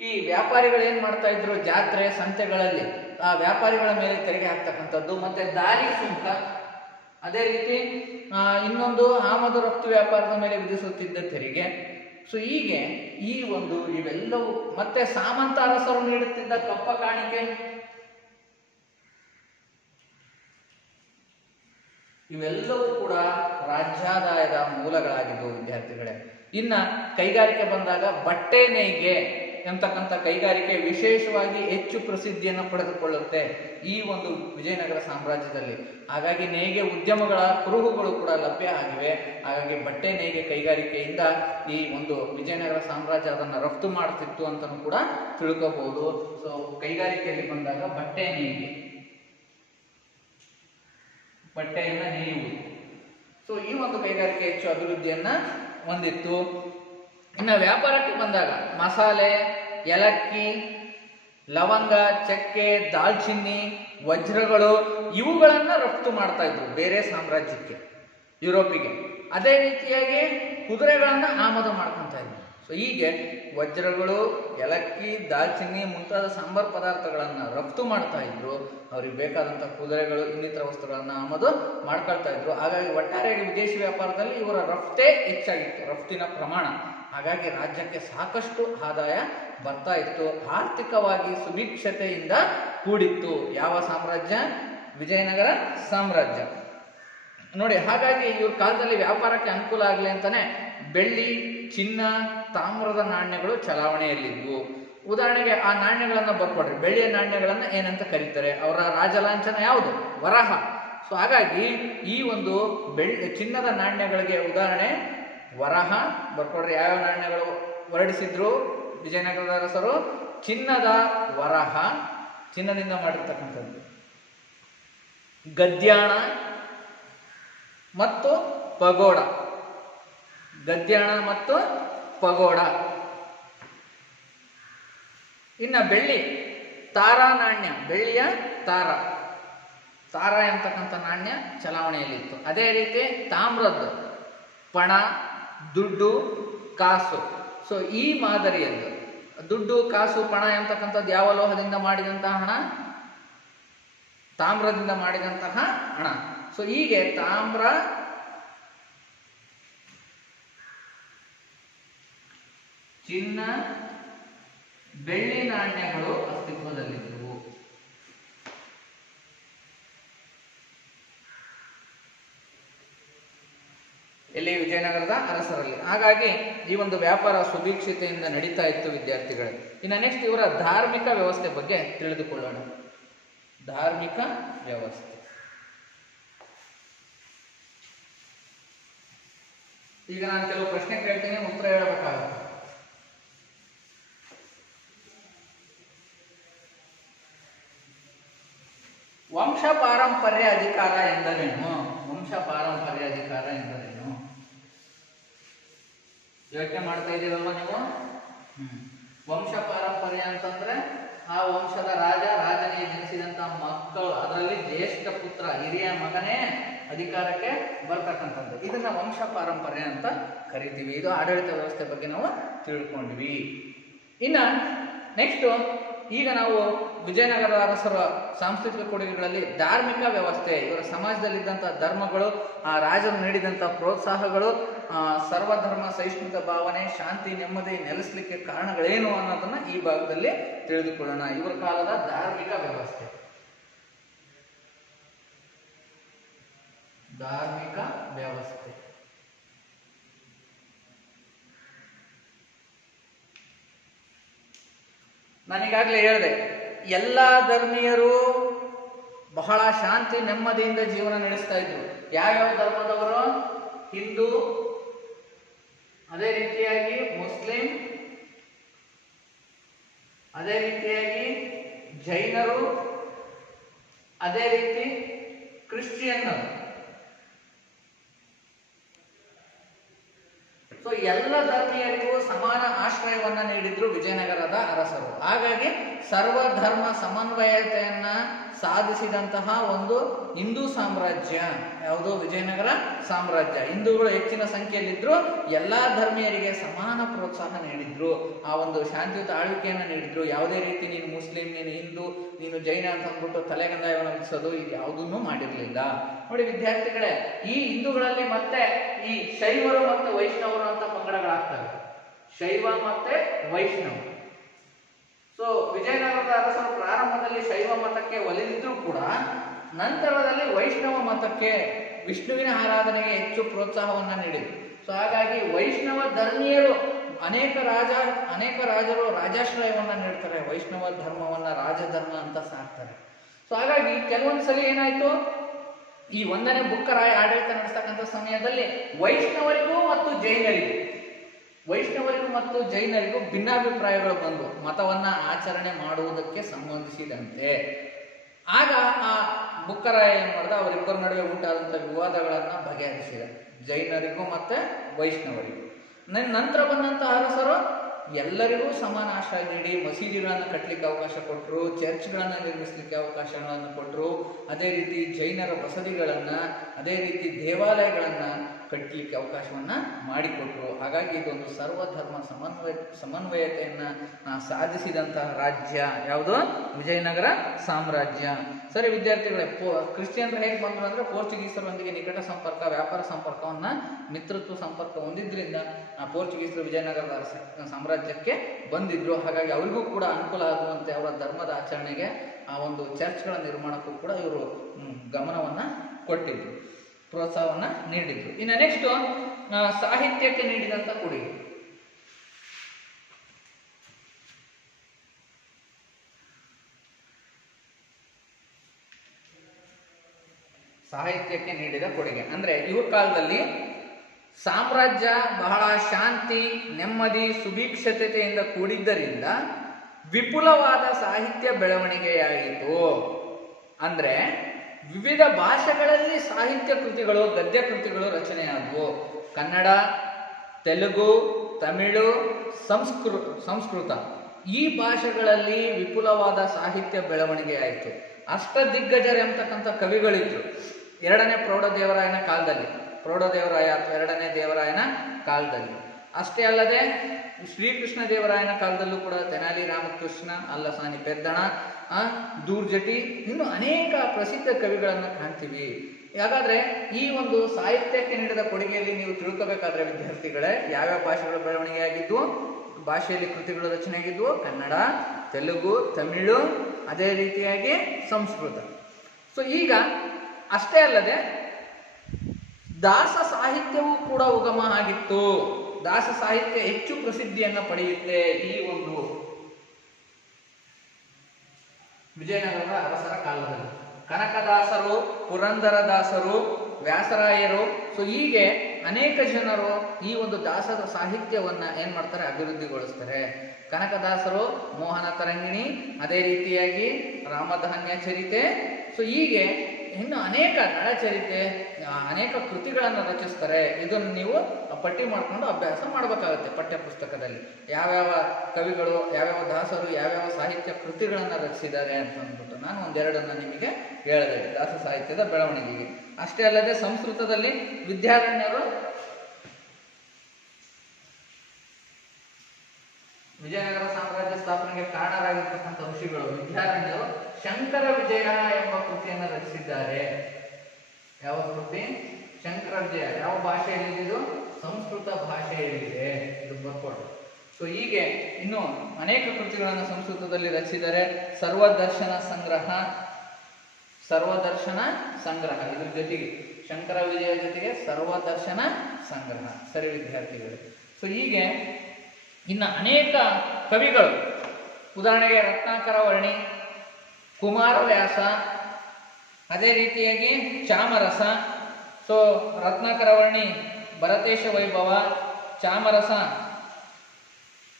ಈ ವ್ಯಾಪಾರಿಗಳು ಏನ್ ಮಾಡ್ತಾ ಇದ್ರು, ಜಾತ್ರೆ ಸಂತೆಗಳಲ್ಲಿ ಆ ವ್ಯಾಪಾರಿಗಳ ಮೇಲೆ ತೆರಿಗೆ ಹಾಕ್ತಕ್ಕಂಥದ್ದು, ಮತ್ತೆ ದಾರಿ ಸುಂಕ. ಅದೇ ರೀತಿ ಇನ್ನೊಂದು ಆಮದು ರಫ್ತು ವ್ಯಾಪಾರದ ಮೇಲೆ ವಿಧಿಸುತ್ತಿದ್ದ ತೆರಿಗೆ. ಸೊ ಹೀಗೆ ಇವೆಲ್ಲವೂ, ಮತ್ತೆ ಸಾಮಂತ ಅರಸರು ನೀಡುತ್ತಿದ್ದ ಕಪ್ಪ ಕಾಣಿಕೆ, ಇವೆಲ್ಲವೂ ಕೂಡ ರಾಜ್ಯಾದಾಯದ ಮೂಲಗಳಾಗಿದ್ದವು ವಿದ್ಯಾರ್ಥಿಗಳೇ. ಇನ್ನ ಕೈಗಾರಿಕೆ ಬಂದಾಗ ಬಟ್ಟೆ ನೇಯ್ಗೆ ಎಂತಕ್ಕಂಥ ಕೈಗಾರಿಕೆ ವಿಶೇಷವಾಗಿ ಹೆಚ್ಚು ಪ್ರಸಿದ್ಧಿಯನ್ನು ಪಡೆದುಕೊಳ್ಳುತ್ತೆ ಈ ಒಂದು ವಿಜಯನಗರ ಸಾಮ್ರಾಜ್ಯದಲ್ಲಿ. ಹಾಗಾಗಿ ನೇಯ್ಗೆ ಉದ್ಯಮಗಳ ಕುರುಹುಗಳು ಕೂಡ ಲಭ್ಯ ಆಗಿವೆ. ಹಾಗಾಗಿ ಬಟ್ಟೆ ನೇಯ್ಗೆ ಕೈಗಾರಿಕೆಯಿಂದ ಈ ಒಂದು ವಿಜಯನಗರ ಸಾಮ್ರಾಜ್ಯ ಅದನ್ನು ರಫ್ತು ಮಾಡ್ತಿತ್ತು ಅಂತಲೂ ಕೂಡ ತಿಳ್ಕೋಬಹುದು. ಸೊ ಕೈಗಾರಿಕೆಯಲ್ಲಿ ಬಂದಾಗ ಬಟ್ಟೆ ನೇಯ್ಗೆ, ಬಟ್ಟೆಯನ್ನ ನೇಯುವುದು. ಸೊ ಈ ಒಂದು ಕೈಗಾರಿಕೆ ಹೆಚ್ಚು ಅಭಿವೃದ್ಧಿಯನ್ನ ಹೊಂದಿತ್ತು. ಇನ್ನು ವ್ಯಾಪಾರಕ್ಕೆ ಬಂದಾಗ ಮಸಾಲೆ, ಏಲಕ್ಕಿ, ಲವಂಗ, ಚಕ್ಕೆ, ದಾಲ್ಚಿನ್ನಿ, ವಜ್ರಗಳು ಇವುಗಳನ್ನ ರಫ್ತು ಮಾಡ್ತಾ ಇದ್ರು ಬೇರೆ ಸಾಮ್ರಾಜ್ಯಕ್ಕೆ, ಯುರೋಪಿಗೆ. ಅದೇ ರೀತಿಯಾಗಿ ಕುದುರೆಗಳನ್ನ ಆಮದು ಮಾಡ್ಕೊಂತ ಇದ್ರು. ಸೊ ಹೀಗೆ ವಜ್ರಗಳು, ಏಲಕ್ಕಿ, ದಾಲ್ಚಿನ್ನಿ ಮುಂತಾದ ಸಾಂಬಾರ್ ಪದಾರ್ಥಗಳನ್ನ ರಫ್ತು ಮಾಡ್ತಾ ಇದ್ರು. ಅವ್ರಿಗೆ ಬೇಕಾದಂಥ ಕುದುರೆಗಳು, ಇನ್ನಿತರ ವಸ್ತುಗಳನ್ನ ಆಮದು ಮಾಡ್ಕೊಳ್ತಾ ಇದ್ರು. ಹಾಗಾಗಿ ಒಟ್ಟಾರೆಯಾಗಿ ವಿದೇಶಿ ವ್ಯಾಪಾರದಲ್ಲಿ ಇವರ ರಫ್ತೇ ಹೆಚ್ಚಾಗಿತ್ತು, ರಫ್ತಿನ ಪ್ರಮಾಣ. ಹಾಗಾಗಿ ರಾಜ್ಯಕ್ಕೆ ಸಾಕಷ್ಟು ಆದಾಯ ಬರ್ತಾ ಇತ್ತು. ಆರ್ಥಿಕವಾಗಿ ಸುಭಿಕ್ಷತೆಯಿಂದ ಕೂಡಿತ್ತು. ಯಾವ ಸಾಮ್ರಾಜ್ಯ? ವಿಜಯನಗರ ಸಾಮ್ರಾಜ್ಯ. ನೋಡಿ, ಹಾಗಾಗಿ ಇವ್ರ ಕಾಲದಲ್ಲಿ ವ್ಯಾಪಾರಕ್ಕೆ ಅನುಕೂಲ ಆಗಲಿ ಅಂತಾನೆ ಬೆಳ್ಳಿ, ಚಿನ್ನ, ತಾಮ್ರದ ನಾಣ್ಯಗಳು ಚಲಾವಣೆಯಲ್ಲಿದ್ವು. ಉದಾಹರಣೆಗೆ ಆ ನಾಣ್ಯಗಳನ್ನ ಬರ್ಕೊಡ್ರಿ. ಬೆಳ್ಳಿಯ ನಾಣ್ಯಗಳನ್ನ ಏನಂತ ಕರೀತಾರೆ? ಅವರ ರಾಜಲಾಂಛನ ಯಾವುದು? ವರಹ. ಸೊ ಹಾಗಾಗಿ ಈ ಒಂದು ಚಿನ್ನದ ನಾಣ್ಯಗಳಿಗೆ ಉದಾಹರಣೆ ವರಹ ಬರ್ಕೊಡ್ರಿ. ಯಾವ ನಾಣ್ಯಗಳು ಹೊರಡಿಸಿದ್ರು ವಿಜಯನಗರದ ಅರಸರು? ಚಿನ್ನದ ವರಹ, ಚಿನ್ನದಿಂದ ಮಾಡಿರ್ತಕ್ಕಂಥದ್ದು. ಗದ್ಯಾಣ ಮತ್ತು ಪಗೋಡ, ಗದ್ಯಾಣ ಮತ್ತು ಪಗೋಡ. ಇನ್ನ ಬೆಳ್ಳಿ ತಾರಾ ನಾಣ್ಯ, ಬೆಳ್ಳಿಯ ತಾರ ಎಂತಕ್ಕಂಥ ನಾಣ್ಯ ಚಲಾವಣೆಯಲ್ಲಿತ್ತು. ಅದೇ ರೀತಿ ತಾಮ್ರದ್ದು ಪಣ, ದುಡ್ಡು, ಕಾಸು. ಸೊ ಈ ಮಾದರಿಯದ್ದು ದುಡ್ಡು, ಕಾಸು, ಪಣ ಎಂತಕ್ಕಂಥದ್ದು ಯಾವ ಲೋಹದಿಂದ ಮಾಡಿದಂತಹ ಹಣ? ತಾಮ್ರದಿಂದ ಮಾಡಿದಂತಹ ಹಣ. ಸೊ ಹೀಗೆ ತಾಮ್ರ, ಚಿನ್ನ, ಬೆಳ್ಳಿ ನಾಣ್ಯಗಳು ಅಸ್ತಿತ್ವದಲ್ಲಿದ್ದವು. ಇಲ್ಲಿ ವಿಜಯನಗರದ ಅರಸರಲ್ಲಿ. ಹಾಗಾಗಿ ಈ ಒಂದು ವ್ಯಾಪಾರ ಸುಭಿಕ್ಷತೆಯಿಂದ ನಡೀತಾ ಇತ್ತು ವಿದ್ಯಾರ್ಥಿಗಳೇ. ಇನ್ನು ನೆಕ್ಸ್ಟ್ ಇವರ ಧಾರ್ಮಿಕ ವ್ಯವಸ್ಥೆ ಬಗ್ಗೆ ತಿಳಿದುಕೊಳ್ಳೋಣ. ಧಾರ್ಮಿಕ ವ್ಯವಸ್ಥೆ. ಈಗ ನಾನು ಕೆಲವು ಪ್ರಶ್ನೆ ಕೇಳ್ತೀನಿ, ಉತ್ತರ ಹೇಳಬೇಕಾಗುತ್ತೆ. ವಂಶ ಪಾರಂಪರ್ಯ ಅಧಿಕಾರ ಎಂದರೇನು? ವಂಶ ಪಾರಂಪರ್ಯ ಅಧಿಕಾರ ಎಂದರೇನು? ಯೋಚನೆ ಮಾಡ್ತಾ ಇದ್ದೀರಲ್ವ ನೀವು? ವಂಶ ಪಾರಂಪರ್ಯ ಅಂತಂದ್ರೆ ಆ ವಂಶದ ರಾಜನಿಗೆ ಜನಿಸಿದಂತ ಮಕ್ಕಳು, ಅದರಲ್ಲಿ ಜ್ಯೇಷ್ಠ ಪುತ್ರ, ಹಿರಿಯ ಮಗನೇ ಅಧಿಕಾರಕ್ಕೆ ಬರ್ತಕ್ಕಂಥದ್ದು. ಇದನ್ನ ವಂಶ ಪಾರಂಪರ್ಯ ಅಂತ ಕರಿತೀವಿ. ಇದು ಆಡಳಿತ ವ್ಯವಸ್ಥೆ ಬಗ್ಗೆ ನಾವು ತಿಳ್ಕೊಂಡ್ವಿ. ಇನ್ನ ನೆಕ್ಸ್ಟ್, ಈಗ ನಾವು ವಿಜಯನಗರ ಅರಸರ ಸಾಂಸ್ಕೃತಿಕ ಕೊಡುಗೆಗಳಲ್ಲಿ ಧಾರ್ಮಿಕ ವ್ಯವಸ್ಥೆ, ಇವರ ಸಮಾಜದಲ್ಲಿದ್ದಂತಹ ಧರ್ಮಗಳು, ಆ ರಾಜರು ನೀಡಿದಂತಹ ಪ್ರೋತ್ಸಾಹಗಳು, ಸರ್ವಧರ್ಮ ಸಹಿಷ್ಣುತ ಭಾವನೆ, ಶಾಂತಿ, ನೆಮ್ಮದಿ ನೆಲೆಸಲಿಕ್ಕೆ ಕಾರಣಗಳೇನು ಅನ್ನೋದನ್ನ ಈ ಭಾಗದಲ್ಲಿ ತಿಳಿದುಕೊಳ್ಳೋಣ. ಇವರ ಕಾಲದ ಧಾರ್ಮಿಕ ವ್ಯವಸ್ಥೆ. ಧಾರ್ಮಿಕ ವ್ಯವಸ್ಥೆ ನಾನೀಗಾಗಲೇ ಹೇಳಿದೆ, ಎಲ್ಲಾ ಧರ್ಮೀಯರು ಬಹಳ ಶಾಂತಿ ನೆಮ್ಮದಿಯಿಂದ ಜೀವನ ನಡೆಸ್ತಾ ಇದ್ರು. ಯಾವ್ಯಾವ ಧರ್ಮದವರು? ಹಿಂದೂ, ಅದೇ ರೀತಿಯಾಗಿ ಮುಸ್ಲಿಂ, ಅದೇ ರೀತಿಯಾಗಿ ಜೈನರು, ಅದೇ ರೀತಿ ಕ್ರಿಶ್ಚಿಯನ್ನರು. ಸೊ ಎಲ್ಲ ಸಮಾನ ಆಶ್ರಯವನ್ನ ನೀಡಿದ್ರು ವಿಜಯನಗರದ ಅರಸರು. ಹಾಗಾಗಿ ಸರ್ವಧರ್ಮ ಸಮನ್ವಯತೆಯನ್ನ ಸಾಧಿಸಿದಂತಹ ಒಂದು ಹಿಂದೂ ಸಾಮ್ರಾಜ್ಯ ಯಾವುದು ವಿಜಯನಗರ ಸಾಮ್ರಾಜ್ಯ. ಹಿಂದೂಗಳು ಹೆಚ್ಚಿನ ಸಂಖ್ಯೆಯಲ್ಲಿದ್ರು, ಎಲ್ಲಾ ಧರ್ಮೀಯರಿಗೆ ಸಮಾನ ಪ್ರೋತ್ಸಾಹ ನೀಡಿದ್ರು, ಆ ಒಂದು ಶಾಂತಿಯುತ ಆಳ್ವಿಕೆಯನ್ನು ನೀಡಿದ್ರು. ಯಾವುದೇ ರೀತಿ ನೀನು ಮುಸ್ಲಿಂ, ನೀನು ಹಿಂದೂ, ನೀನು ಜೈನ ಅಂತ ಅಂದ್ಬಿಟ್ಟು ತಲೆಗಂದಾಯವನ್ನು ವಿಧಿಸೋದು ಇದು ಯಾವುದನ್ನು ಮಾಡಿರಲಿಲ್ಲ. ನೋಡಿ ವಿದ್ಯಾರ್ಥಿಗಳೇ, ಈ ಹಿಂದೂಗಳಲ್ಲಿ ಮತ್ತೆ ಈ ಶೈವರು ಮತ್ತು ವೈಷ್ಣವರು ಅಂತ ಪಂಗಡಗಳಾಗ್ತವೆ. ಶೈವ ಮತ್ತೆ ವೈಷ್ಣವ. ಸೊ ವಿಜಯನಗರದ ಅರಸರು ಪ್ರಾರಂಭದಲ್ಲಿ ಶೈವ ಮತಕ್ಕೆ ಒಲಿದಿದ್ರು ಕೂಡ ನಂತರದಲ್ಲಿ ವೈಷ್ಣವ ಮತಕ್ಕೆ, ವಿಷ್ಣುವಿನ ಆರಾಧನೆಗೆ ಹೆಚ್ಚು ಪ್ರೋತ್ಸಾಹವನ್ನ ನೀಡಿದ್ರು. ಸೊ ಹಾಗಾಗಿ ವೈಷ್ಣವ ಧರ್ಮೀಯರು ಅನೇಕ ರಾಜರು ರಾಜಾಶ್ರಯವನ್ನ ನೀಡ್ತಾರೆ, ವೈಷ್ಣವ ಧರ್ಮವನ್ನ ರಾಜಧರ್ಮ ಅಂತ ಸಾಕ್ತಾರೆ. ಸೊ ಹಾಗಾಗಿ ಕೆಲವೊಂದ್ಸಲ ಏನಾಯ್ತು, ಈ 1ನೇ ಬುಕ್ಕರಾಯ ಆಡಳಿತ ನಡೆಸ್ತಕ್ಕಂಥ ಸಮಯದಲ್ಲಿ ವೈಷ್ಣವರಿಗೂ ಮತ್ತು ಜೈನರಿಗೂ ಭಿನ್ನಾಭಿಪ್ರಾಯಗಳು ಬಂದು ಮತವನ್ನ ಆಚರಣೆ ಮಾಡುವುದಕ್ಕೆ ಸಂಬಂಧಿಸಿದಂತೆ. ಆಗ ಆ ಬುಕ್ಕರಾಯ ಏನ್ ಮಾಡ್ದ, ಅವರಿಬ್ಬರ ನಡುವೆ ಉಂಟಾದಂತಹ ವಿವಾದಗಳನ್ನ ಬಗೆಹರಿಸಿದ, ಜೈನರಿಗೂ ಮತ್ತೆ ವೈಷ್ಣವರಿಗೂ. ನಂತರ ಬಂದಂತಹ ಅರಸರು ಎಲ್ಲರಿಗೂ ಸಮಾನ ಆಶ್ರಯ ನೀಡಿ ಮಸೀದಿಗಳನ್ನು ಕಟ್ಟಲಿಕ್ಕೆ ಅವಕಾಶ ಕೊಟ್ಟರು, ಚರ್ಚ್ಗಳನ್ನು ನಿರ್ಮಿಸಲಿಕ್ಕೆ ಅವಕಾಶಗಳನ್ನು ಕೊಟ್ಟರು, ಅದೇ ರೀತಿ ಜೈನರ ಬಸದಿಗಳನ್ನ, ಅದೇ ರೀತಿ ದೇವಾಲಯಗಳನ್ನ ಕಟ್ಟಲಿಕ್ಕೆ ಅವಕಾಶವನ್ನ ಮಾಡಿಕೊಟ್ರು. ಹಾಗಾಗಿ ಇದೊಂದು ಸರ್ವಧರ್ಮ ಸಮನ್ವಯತೆಯನ್ನ ಸಾಧಿಸಿದಂತಹ ರಾಜ್ಯ ಯಾವುದು, ವಿಜಯನಗರ ಸಾಮ್ರಾಜ್ಯ. ಸರಿ ವಿದ್ಯಾರ್ಥಿಗಳೇ, ಕ್ರಿಶ್ಚಿಯನ್ರು ಹೇಗೆ ಬಂದ್ರು ಅಂದ್ರೆ ಪೋರ್ಚುಗೀಸರೊಂದಿಗೆ ನಿಕಟ ಸಂಪರ್ಕ, ವ್ಯಾಪಾರ ಸಂಪರ್ಕವನ್ನ, ಮಿತ್ರತ್ವ ಸಂಪರ್ಕ ಹೊಂದಿದ್ರಿಂದ ಪೋರ್ಚುಗೀಸರು ವಿಜಯನಗರದ ಸಾಮ್ರಾಜ್ಯಕ್ಕೆ ಬಂದಿದ್ರು. ಹಾಗಾಗಿ ಅವರಿಗೂ ಕೂಡ ಅನುಕೂಲ ಆಗುವಂತೆ ಅವರ ಧರ್ಮದ ಆಚರಣೆಗೆ ಆ ಒಂದು ಚರ್ಚ್ಗಳ ನಿರ್ಮಾಣಕ್ಕೂ ಕೂಡ ಇವರು ಗಮನವನ್ನ ಕೊಟ್ಟಿದ್ರು, ಪ್ರೋತ್ಸಾಹವನ್ನ ನೀಡಿದ್ರು. ಇನ್ನು ನೆಕ್ಸ್ಟ್ ಸಾಹಿತ್ಯಕ್ಕೆ ನೀಡಿದಂತ ಕೊಡುಗೆ. ಸಾಹಿತ್ಯಕ್ಕೆ ನೀಡಿದ ಕೊಡುಗೆ ಅಂದ್ರೆ ಇವ್ರ ಕಾಲದಲ್ಲಿ ಸಾಮ್ರಾಜ್ಯ ಬಹಳ ಶಾಂತಿ, ನೆಮ್ಮದಿ, ಸುಭಿಕ್ಷತೆಯಿಂದ ಕೂಡಿದ್ದರಿಂದ ವಿಪುಲವಾದ ಸಾಹಿತ್ಯ ಬೆಳವಣಿಗೆಯಾಯಿತು. ಅಂದ್ರೆ ವಿವಿಧ ಭಾಷೆಗಳಲ್ಲಿ ಸಾಹಿತ್ಯ ಕೃತಿಗಳು, ಗದ್ಯ ಕೃತಿಗಳು ರಚನೆಯಾದವು. ಕನ್ನಡ, ತೆಲುಗು, ತಮಿಳು, ಸಂಸ್ಕೃತ ಈ ಭಾಷೆಗಳಲ್ಲಿ ವಿಪುಲವಾದ ಸಾಹಿತ್ಯ ಬೆಳವಣಿಗೆ ಆಯಿತು. ಅಷ್ಟದಿಗ್ಗಜರು ಎಂಬತಕ್ಕಂಥ ಕವಿಗಳಿದ್ರು 2ನೇ ಪ್ರೌಢದೇವರಾಯನ ಕಾಲದಲ್ಲಿ, ಪ್ರೌಢದೇವರಾಯ ಅಥವಾ 2ನೇ ದೇವರಾಯನ ಕಾಲದಲ್ಲಿ. ಅಷ್ಟೇ ಅಲ್ಲದೆ ಶ್ರೀಕೃಷ್ಣ ದೇವರಾಯನ ಕಾಲದಲ್ಲೂ ಕೂಡ ತೆನಾಲಿ ರಾಮಕೃಷ್ಣ, ಅಲ್ಲಸಾನಿ ಪೆದ್ದಣ, ದೂರ್ಜಟಿ, ಇನ್ನು ಅನೇಕ ಪ್ರಸಿದ್ಧ ಕವಿಗಳನ್ನು ಕಾಣ್ತೀವಿ. ಹಾಗಾದ್ರೆ ಈ ಒಂದು ಸಾಹಿತ್ಯಕ್ಕೆ ನೀಡಿದ ಕೊಡುಗೆಯಲ್ಲಿ ನೀವು ತಿಳ್ಕೋಬೇಕಾದ್ರೆ ವಿದ್ಯಾರ್ಥಿಗಳೇ, ಯಾವ್ಯಾವ ಭಾಷೆಗಳ ಬೆಳವಣಿಗೆ ಆಗಿದ್ವು, ಭಾಷೆಯಲ್ಲಿ ಕೃತಿಗಳು ರಚನೆ ಆಗಿದ್ವು, ಕನ್ನಡ, ತೆಲುಗು, ತಮಿಳು, ಅದೇ ರೀತಿಯಾಗಿ ಸಂಸ್ಕೃತ. ಸೊ ಈಗ ಅಷ್ಟೇ ಅಲ್ಲದೆ ದಾಸ ಸಾಹಿತ್ಯವೂ ಕೂಡ ಉಗಮ ಆಗಿತ್ತು. ದಾಸ ಸಾಹಿತ್ಯ ಹೆಚ್ಚು ಪ್ರಸಿದ್ಧಿಯನ್ನು ಪಡೆಯುತ್ತೆ ಈ ಒಂದು ವಿಜಯನಗರದ ಅರಸರ ಕಾಲದಲ್ಲಿ. ಕನಕದಾಸರು, ಪುರಂದರದಾಸರು, ವ್ಯಾಸರಾಯರು, ಸೊ ಹೀಗೆ ಅನೇಕ ಜನರು ಈ ಒಂದು ದಾಸದ ಸಾಹಿತ್ಯವನ್ನ ಏನ್ ಮಾಡ್ತಾರೆ, ಅಭಿವೃದ್ಧಿಗೊಳಿಸ್ತಾರೆ. ಕನಕದಾಸರು ಮೋಹನ ತರಂಗಿಣಿ, ಅದೇ ರೀತಿಯಾಗಿ ರಾಮಧಾನ್ಯ ಚರಿತೆ, ಸೊ ಹೀಗೆ ಇನ್ನು ಅನೇಕ ನಳಚರಿತೆ, ಅನೇಕ ಕೃತಿಗಳನ್ನು ರಚಿಸ್ತಾರೆ. ಇದನ್ನು ನೀವು ಪಟ್ಟಿ ಮಾಡ್ಕೊಂಡು ಅಭ್ಯಾಸ ಮಾಡಬೇಕಾಗುತ್ತೆ ಪಠ್ಯ ಪುಸ್ತಕದಲ್ಲಿ. ಯಾವ್ಯಾವ ಕವಿಗಳು, ಯಾವ್ಯಾವ ದಾಸರು ಯಾವ್ಯಾವ ಸಾಹಿತ್ಯ ಕೃತಿಗಳನ್ನು ರಚಿಸಿದ್ದಾರೆ ಅಂತ ಅಂದ್ಬಿಟ್ಟು ನಾನು ಒಂದೆರಡನ್ನ ನಿಮಗೆ ಹೇಳಿದೆ ದಾಸ ಸಾಹಿತ್ಯದ ಬೆಳವಣಿಗೆಗೆ. ಅಷ್ಟೇ ಅಲ್ಲದೆ ಸಂಸ್ಕೃತದಲ್ಲಿ ವಿದ್ಯಾರಣ್ಯರು, ವಿಜಯನಗರ ಸಾಮ್ರಾಜ್ಯ ಸ್ಥಾಪನೆಗೆ ಕಾರಣರಾಗಿರ್ತಕ್ಕಂಥ ಋಷಿಗಳು ವಿದ್ಯಾರಣ್ಯರು ಶಂಕರ ವಿಜಯ ಎಂಬ ಕೃತಿಯನ್ನು ರಚಿಸಿದ್ದಾರೆ. ಯಾವ ಕೃತಿ? ಶಂಕರ ವಿಜಯ. ಯಾವ ಭಾಷೆಯಲ್ಲಿ ಇದು? ಸಂಸ್ಕೃತ ಭಾಷೆಯಲ್ಲಿದೆ. ಇದು ಬರ್ಕೊಡು. ಸೊ ಹೀಗೆ ಇನ್ನು ಅನೇಕ ಕೃತಿಗಳನ್ನು ಸಂಸ್ಕೃತದಲ್ಲಿ ರಚಿಸಿದ್ದಾರೆ. ಸರ್ವದರ್ಶನ ಸಂಗ್ರಹ ಇದ್ರ ಜೊತೆಗೆ ಶಂಕರ ವಿಜಯ ಜೊತೆಗೆ ಸರ್ವದರ್ಶನ ಸಂಗ್ರಹ. ಸರಿ ವಿದ್ಯಾರ್ಥಿಗಳು, ಸೊ ಹೀಗೆ ಇನ್ನು ಅನೇಕ ಕವಿಗಳು, ಉದಾಹರಣೆಗೆ ರತ್ನಾಕರ ವರ್ಣಿ, ಕುಮಾರವ್ಯಾಸ, ಅದೇ ರೀತಿಯಾಗಿ ಚಾಮರಸ. ಸೊ ರತ್ನಾಕರ ವರ್ಣಿ ಭರತೇಶ ವೈಭವ, ಚಾಮರಸ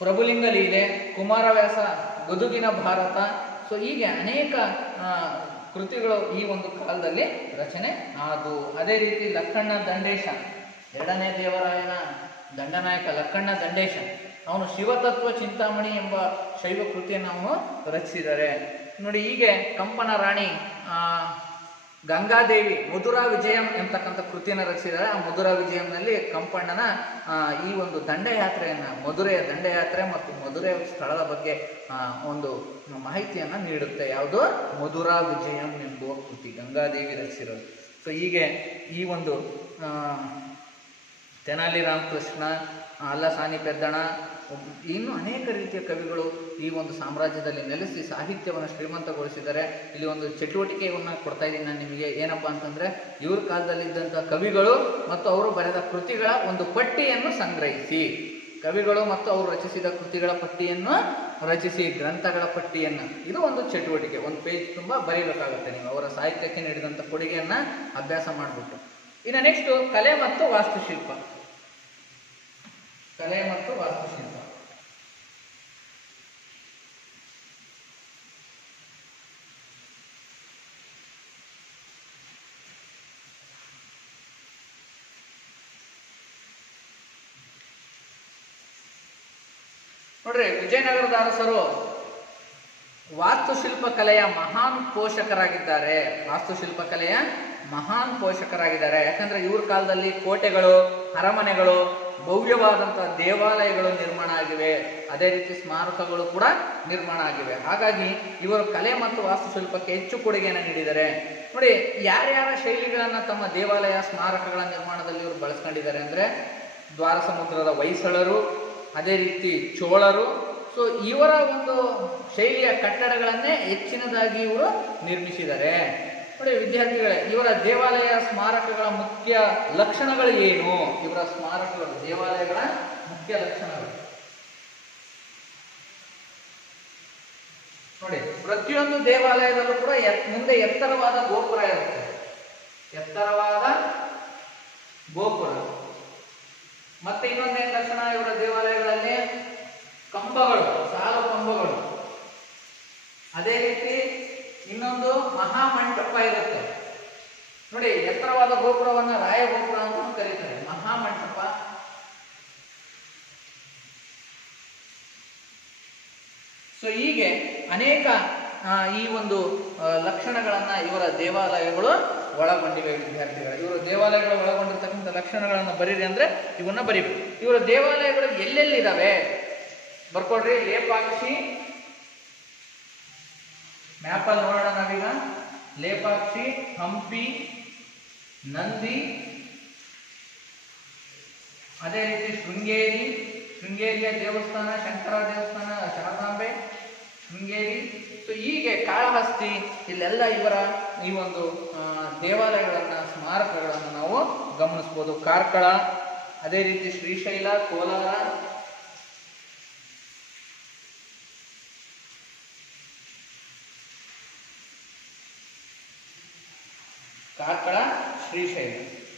ಪ್ರಭುಲಿಂಗ ಲೀಲೆ, ಕುಮಾರವ್ಯಾಸ ಗದುಗಿನ ಭಾರತ. ಸೊ ಹೀಗೆ ಅನೇಕ ಕೃತಿಗಳು ಈ ಒಂದು ಕಾಲದಲ್ಲಿ ರಚನೆ ಆದವು. ಅದೇ ರೀತಿ ಲಕ್ಕಣ್ಣ ದಂಡೇಶ, 2ನೇ ದೇವರಾಯನ ದಂಡನಾಯಕ ಲಕ್ಕಣ್ಣ ದಂಡೇಶ, ಅವನು ಶಿವತತ್ವ ಚಿಂತಾಮಣಿ ಎಂಬ ಶೈವ ಕೃತಿಯನ್ನು ಅವನು ರಚಿಸಿದ್ದಾರೆ. ನೋಡಿ, ಹೀಗೆ ಕಂಪನ ರಾಣಿ ಗಂಗಾದೇವಿ ಮಧುರಾ ವಿಜಯಂ ಎಂಬತಕ್ಕಂಥ ಕೃತಿಯನ್ನು ರಚಿಸಿದ್ದಾರೆ. ಆ ಮಧುರಾ ವಿಜಯಂನಲ್ಲಿ ಕಂಪಣ್ಣನ ಈ ಒಂದು ದಂಡಯಾತ್ರೆಯನ್ನ, ಮಧುರೆಯ ದಂಡಯಾತ್ರೆ ಮತ್ತು ಮಧುರೆಯ ಸ್ಥಳದ ಬಗ್ಗೆ ಒಂದು ಮಾಹಿತಿಯನ್ನ ನೀಡುತ್ತೆ. ಯಾವುದು? ಮಧುರಾ ವಿಜಯಂ ಎಂಬುವ ಕೃತಿ ಗಂಗಾದೇವಿ ರಚಿಸಿರೋದು. ಸೊ ಹೀಗೆ ಈ ಒಂದು ತೆನಾಲಿ ರಾಮಕೃಷ್ಣ, ಅಲ್ಲಸಾನಿ ಪೆದ್ದಣ, ಇನ್ನು ಅನೇಕ ರೀತಿಯ ಕವಿಗಳು ಈ ಒಂದು ಸಾಮ್ರಾಜ್ಯದಲ್ಲಿ ನೆಲೆಸಿ ಸಾಹಿತ್ಯವನ್ನು ಶ್ರೀಮಂತಗೊಳಿಸಿದ್ದಾರೆ. ಇಲ್ಲಿ ಒಂದು ಚಟುವಟಿಕೆಯನ್ನು ಕೊಡ್ತಾ ಇದ್ದೀನಿ ನಾನು ನಿಮಗೆ. ಏನಪ್ಪಾ ಅಂತಂದ್ರೆ, ಇವ್ರ ಕಾಲದಲ್ಲಿದ್ದಂಥ ಕವಿಗಳು ಮತ್ತು ಅವರು ಬರೆದ ಕೃತಿಗಳ ಒಂದು ಪಟ್ಟಿಯನ್ನು ಸಂಗ್ರಹಿಸಿ, ಕವಿಗಳು ಮತ್ತು ಅವರು ರಚಿಸಿದ ಕೃತಿಗಳ ಪಟ್ಟಿಯನ್ನು ರಚಿಸಿ, ಗ್ರಂಥಗಳ ಪಟ್ಟಿಯನ್ನು, ಇದು ಒಂದು ಚಟುವಟಿಕೆ. ಒಂದು ಪೇಜ್ ತುಂಬ ಬರೀಬೇಕಾಗುತ್ತೆ ನೀವು ಅವರ ಸಾಹಿತ್ಯಕ್ಕೆ ನೀಡಿದಂಥ ಕೊಡುಗೆಯನ್ನ ಅಭ್ಯಾಸ ಮಾಡಿಬಿಟ್ಟು. ಇನ್ನು ನೆಕ್ಸ್ಟ್ ಕಲೆ ಮತ್ತು ವಾಸ್ತುಶಿಲ್ಪ. ಕಲೆ ಮತ್ತು ವಾಸ್ತುಶಿಲ್ಪ. ನೋಡ್ರಿ, ವಿಜಯನಗರದ ಅರಸರು ವಾಸ್ತುಶಿಲ್ಪ ಕಲೆಯ ಮಹಾನ್ ಪೋಷಕರಾಗಿದ್ದಾರೆ. ವಾಸ್ತುಶಿಲ್ಪ ಕಲೆಯ ಮಹಾನ್ ಪೋಷಕರಾಗಿದ್ದಾರೆ. ಯಾಕಂದ್ರೆ ಇವ್ರ ಕಾಲದಲ್ಲಿ ಕೋಟೆಗಳು, ಅರಮನೆಗಳು, ಭವ್ಯವಾದಂತಹ ದೇವಾಲಯಗಳು ನಿರ್ಮಾಣ ಆಗಿವೆ. ಅದೇ ರೀತಿ ಸ್ಮಾರಕಗಳು ಕೂಡ ನಿರ್ಮಾಣ ಆಗಿವೆ. ಹಾಗಾಗಿ ಇವರು ಕಲೆ ಮತ್ತು ವಾಸ್ತುಶಿಲ್ಪಕ್ಕೆ ಹೆಚ್ಚು ಕೊಡುಗೆಯನ್ನು ನೀಡಿದ್ದಾರೆ. ನೋಡಿ, ಯಾರ್ಯಾರ ಶೈಲಿಗಳನ್ನ ತಮ್ಮ ದೇವಾಲಯ ಸ್ಮಾರಕಗಳ ನಿರ್ಮಾಣದಲ್ಲಿ ಇವರು ಬಳಸ್ಕೊಂಡಿದ್ದಾರೆ ಅಂದ್ರೆ, ದ್ವಾರ ಸಮುದ್ರದ ಹೊಯ್ಸಳರು, ಅದೇ ರೀತಿ ಚೋಳರು. ಸೊ ಇವರ ಒಂದು ಶೈಲಿಯ ಕಟ್ಟಡಗಳನ್ನೇ ಹೆಚ್ಚಿನದಾಗಿ ಇವರು ನಿರ್ಮಿಸಿದ್ದಾರೆ. ನೋಡಿ ವಿದ್ಯಾರ್ಥಿಗಳೇ, ಇವರ ದೇವಾಲಯ ಸ್ಮಾರಕಗಳ ಮುಖ್ಯ ಲಕ್ಷಣಗಳು ಏನು? ಇವರ ಸ್ಮಾರಕಗಳು, ದೇವಾಲಯಗಳ ಮುಖ್ಯ ಲಕ್ಷಣಗಳು ನೋಡಿ. ಪ್ರತಿಯೊಂದು ದೇವಾಲಯದಲ್ಲೂ ಕೂಡ ಮುಂದೆ ಎತ್ತರವಾದ ಗೋಪುರ ಇರುತ್ತೆ. ಎತ್ತರವಾದ ಗೋಪುರ. ಮತ್ತೆ ಇನ್ನೊಂದೇನು ಲಕ್ಷಣ ಇವರ ದೇವಾಲಯಗಳಲ್ಲಿ? ಕಂಬಗಳು, ಸಾಲು ಕಂಬಗಳು. ಅದೇ ರೀತಿ ಇನ್ನೊಂದು ಮಹಾಮಂಟಪ ಇರುತ್ತೆ. ನೋಡಿ, ಎತ್ತರವಾದ ಗೋಪುರವನ್ನ ರಾಯಗೋಪುರ ಅಂತ ಕರೀತಾರೆ, ಮಹಾಮಂಟಪ. ಸೊ ಹೀಗೆ ಅನೇಕ ಈ ಒಂದು ಲಕ್ಷಣಗಳನ್ನ ಇವರ ದೇವಾಲಯಗಳು ಒಳಗೊಂಡಿವೆ. ವಿದ್ಯಾರ್ಥಿಗಳು, ಇವರ ದೇವಾಲಯಗಳು ಒಳಗೊಂಡಿರ್ತಕ್ಕಂಥ ಲಕ್ಷಣಗಳನ್ನ ಬರೀರಿ ಅಂದ್ರೆ ಇವನ್ನ ಬರೀಬೇಕು. ಇವರ ದೇವಾಲಯಗಳು ಎಲ್ಲೆಲ್ಲಿದಾವೆ ಬರ್ಕೊಡ್ರಿ. ಲೇಪಾಕ್ಷಿ, ಮ್ಯಾಪಲ್ಲಿ ನೋಡೋಣ ನಾವೀಗ. ಲೇಪಾಕ್ಷಿ, ಹಂಪಿ, ನಂದಿ, ಅದೇ ರೀತಿ ಶೃಂಗೇರಿಯ ದೇವಸ್ಥಾನ, ಶಂಕರ ದೇವಸ್ಥಾನ, ಶಾರದಾಂಬೆ, ಶೃಂಗೇರಿ. ಸೊ ಹೀಗೆ ಕಾಳಹಸ್ತಿ, ಇಲ್ಲೆಲ್ಲ ಇವರ ಈ ಒಂದು ದೇವಾಲಯಗಳನ್ನ, ಸ್ಮಾರಕಗಳನ್ನು ನಾವು ಗಮನಿಸಬಹುದು. ಕಾರ್ಕಳ, ಅದೇ ರೀತಿ ಶ್ರೀಶೈಲ, ಕೋಲಾರ, ಕಾರ್ಕಳ, ಶ್ರೀಶೈಲ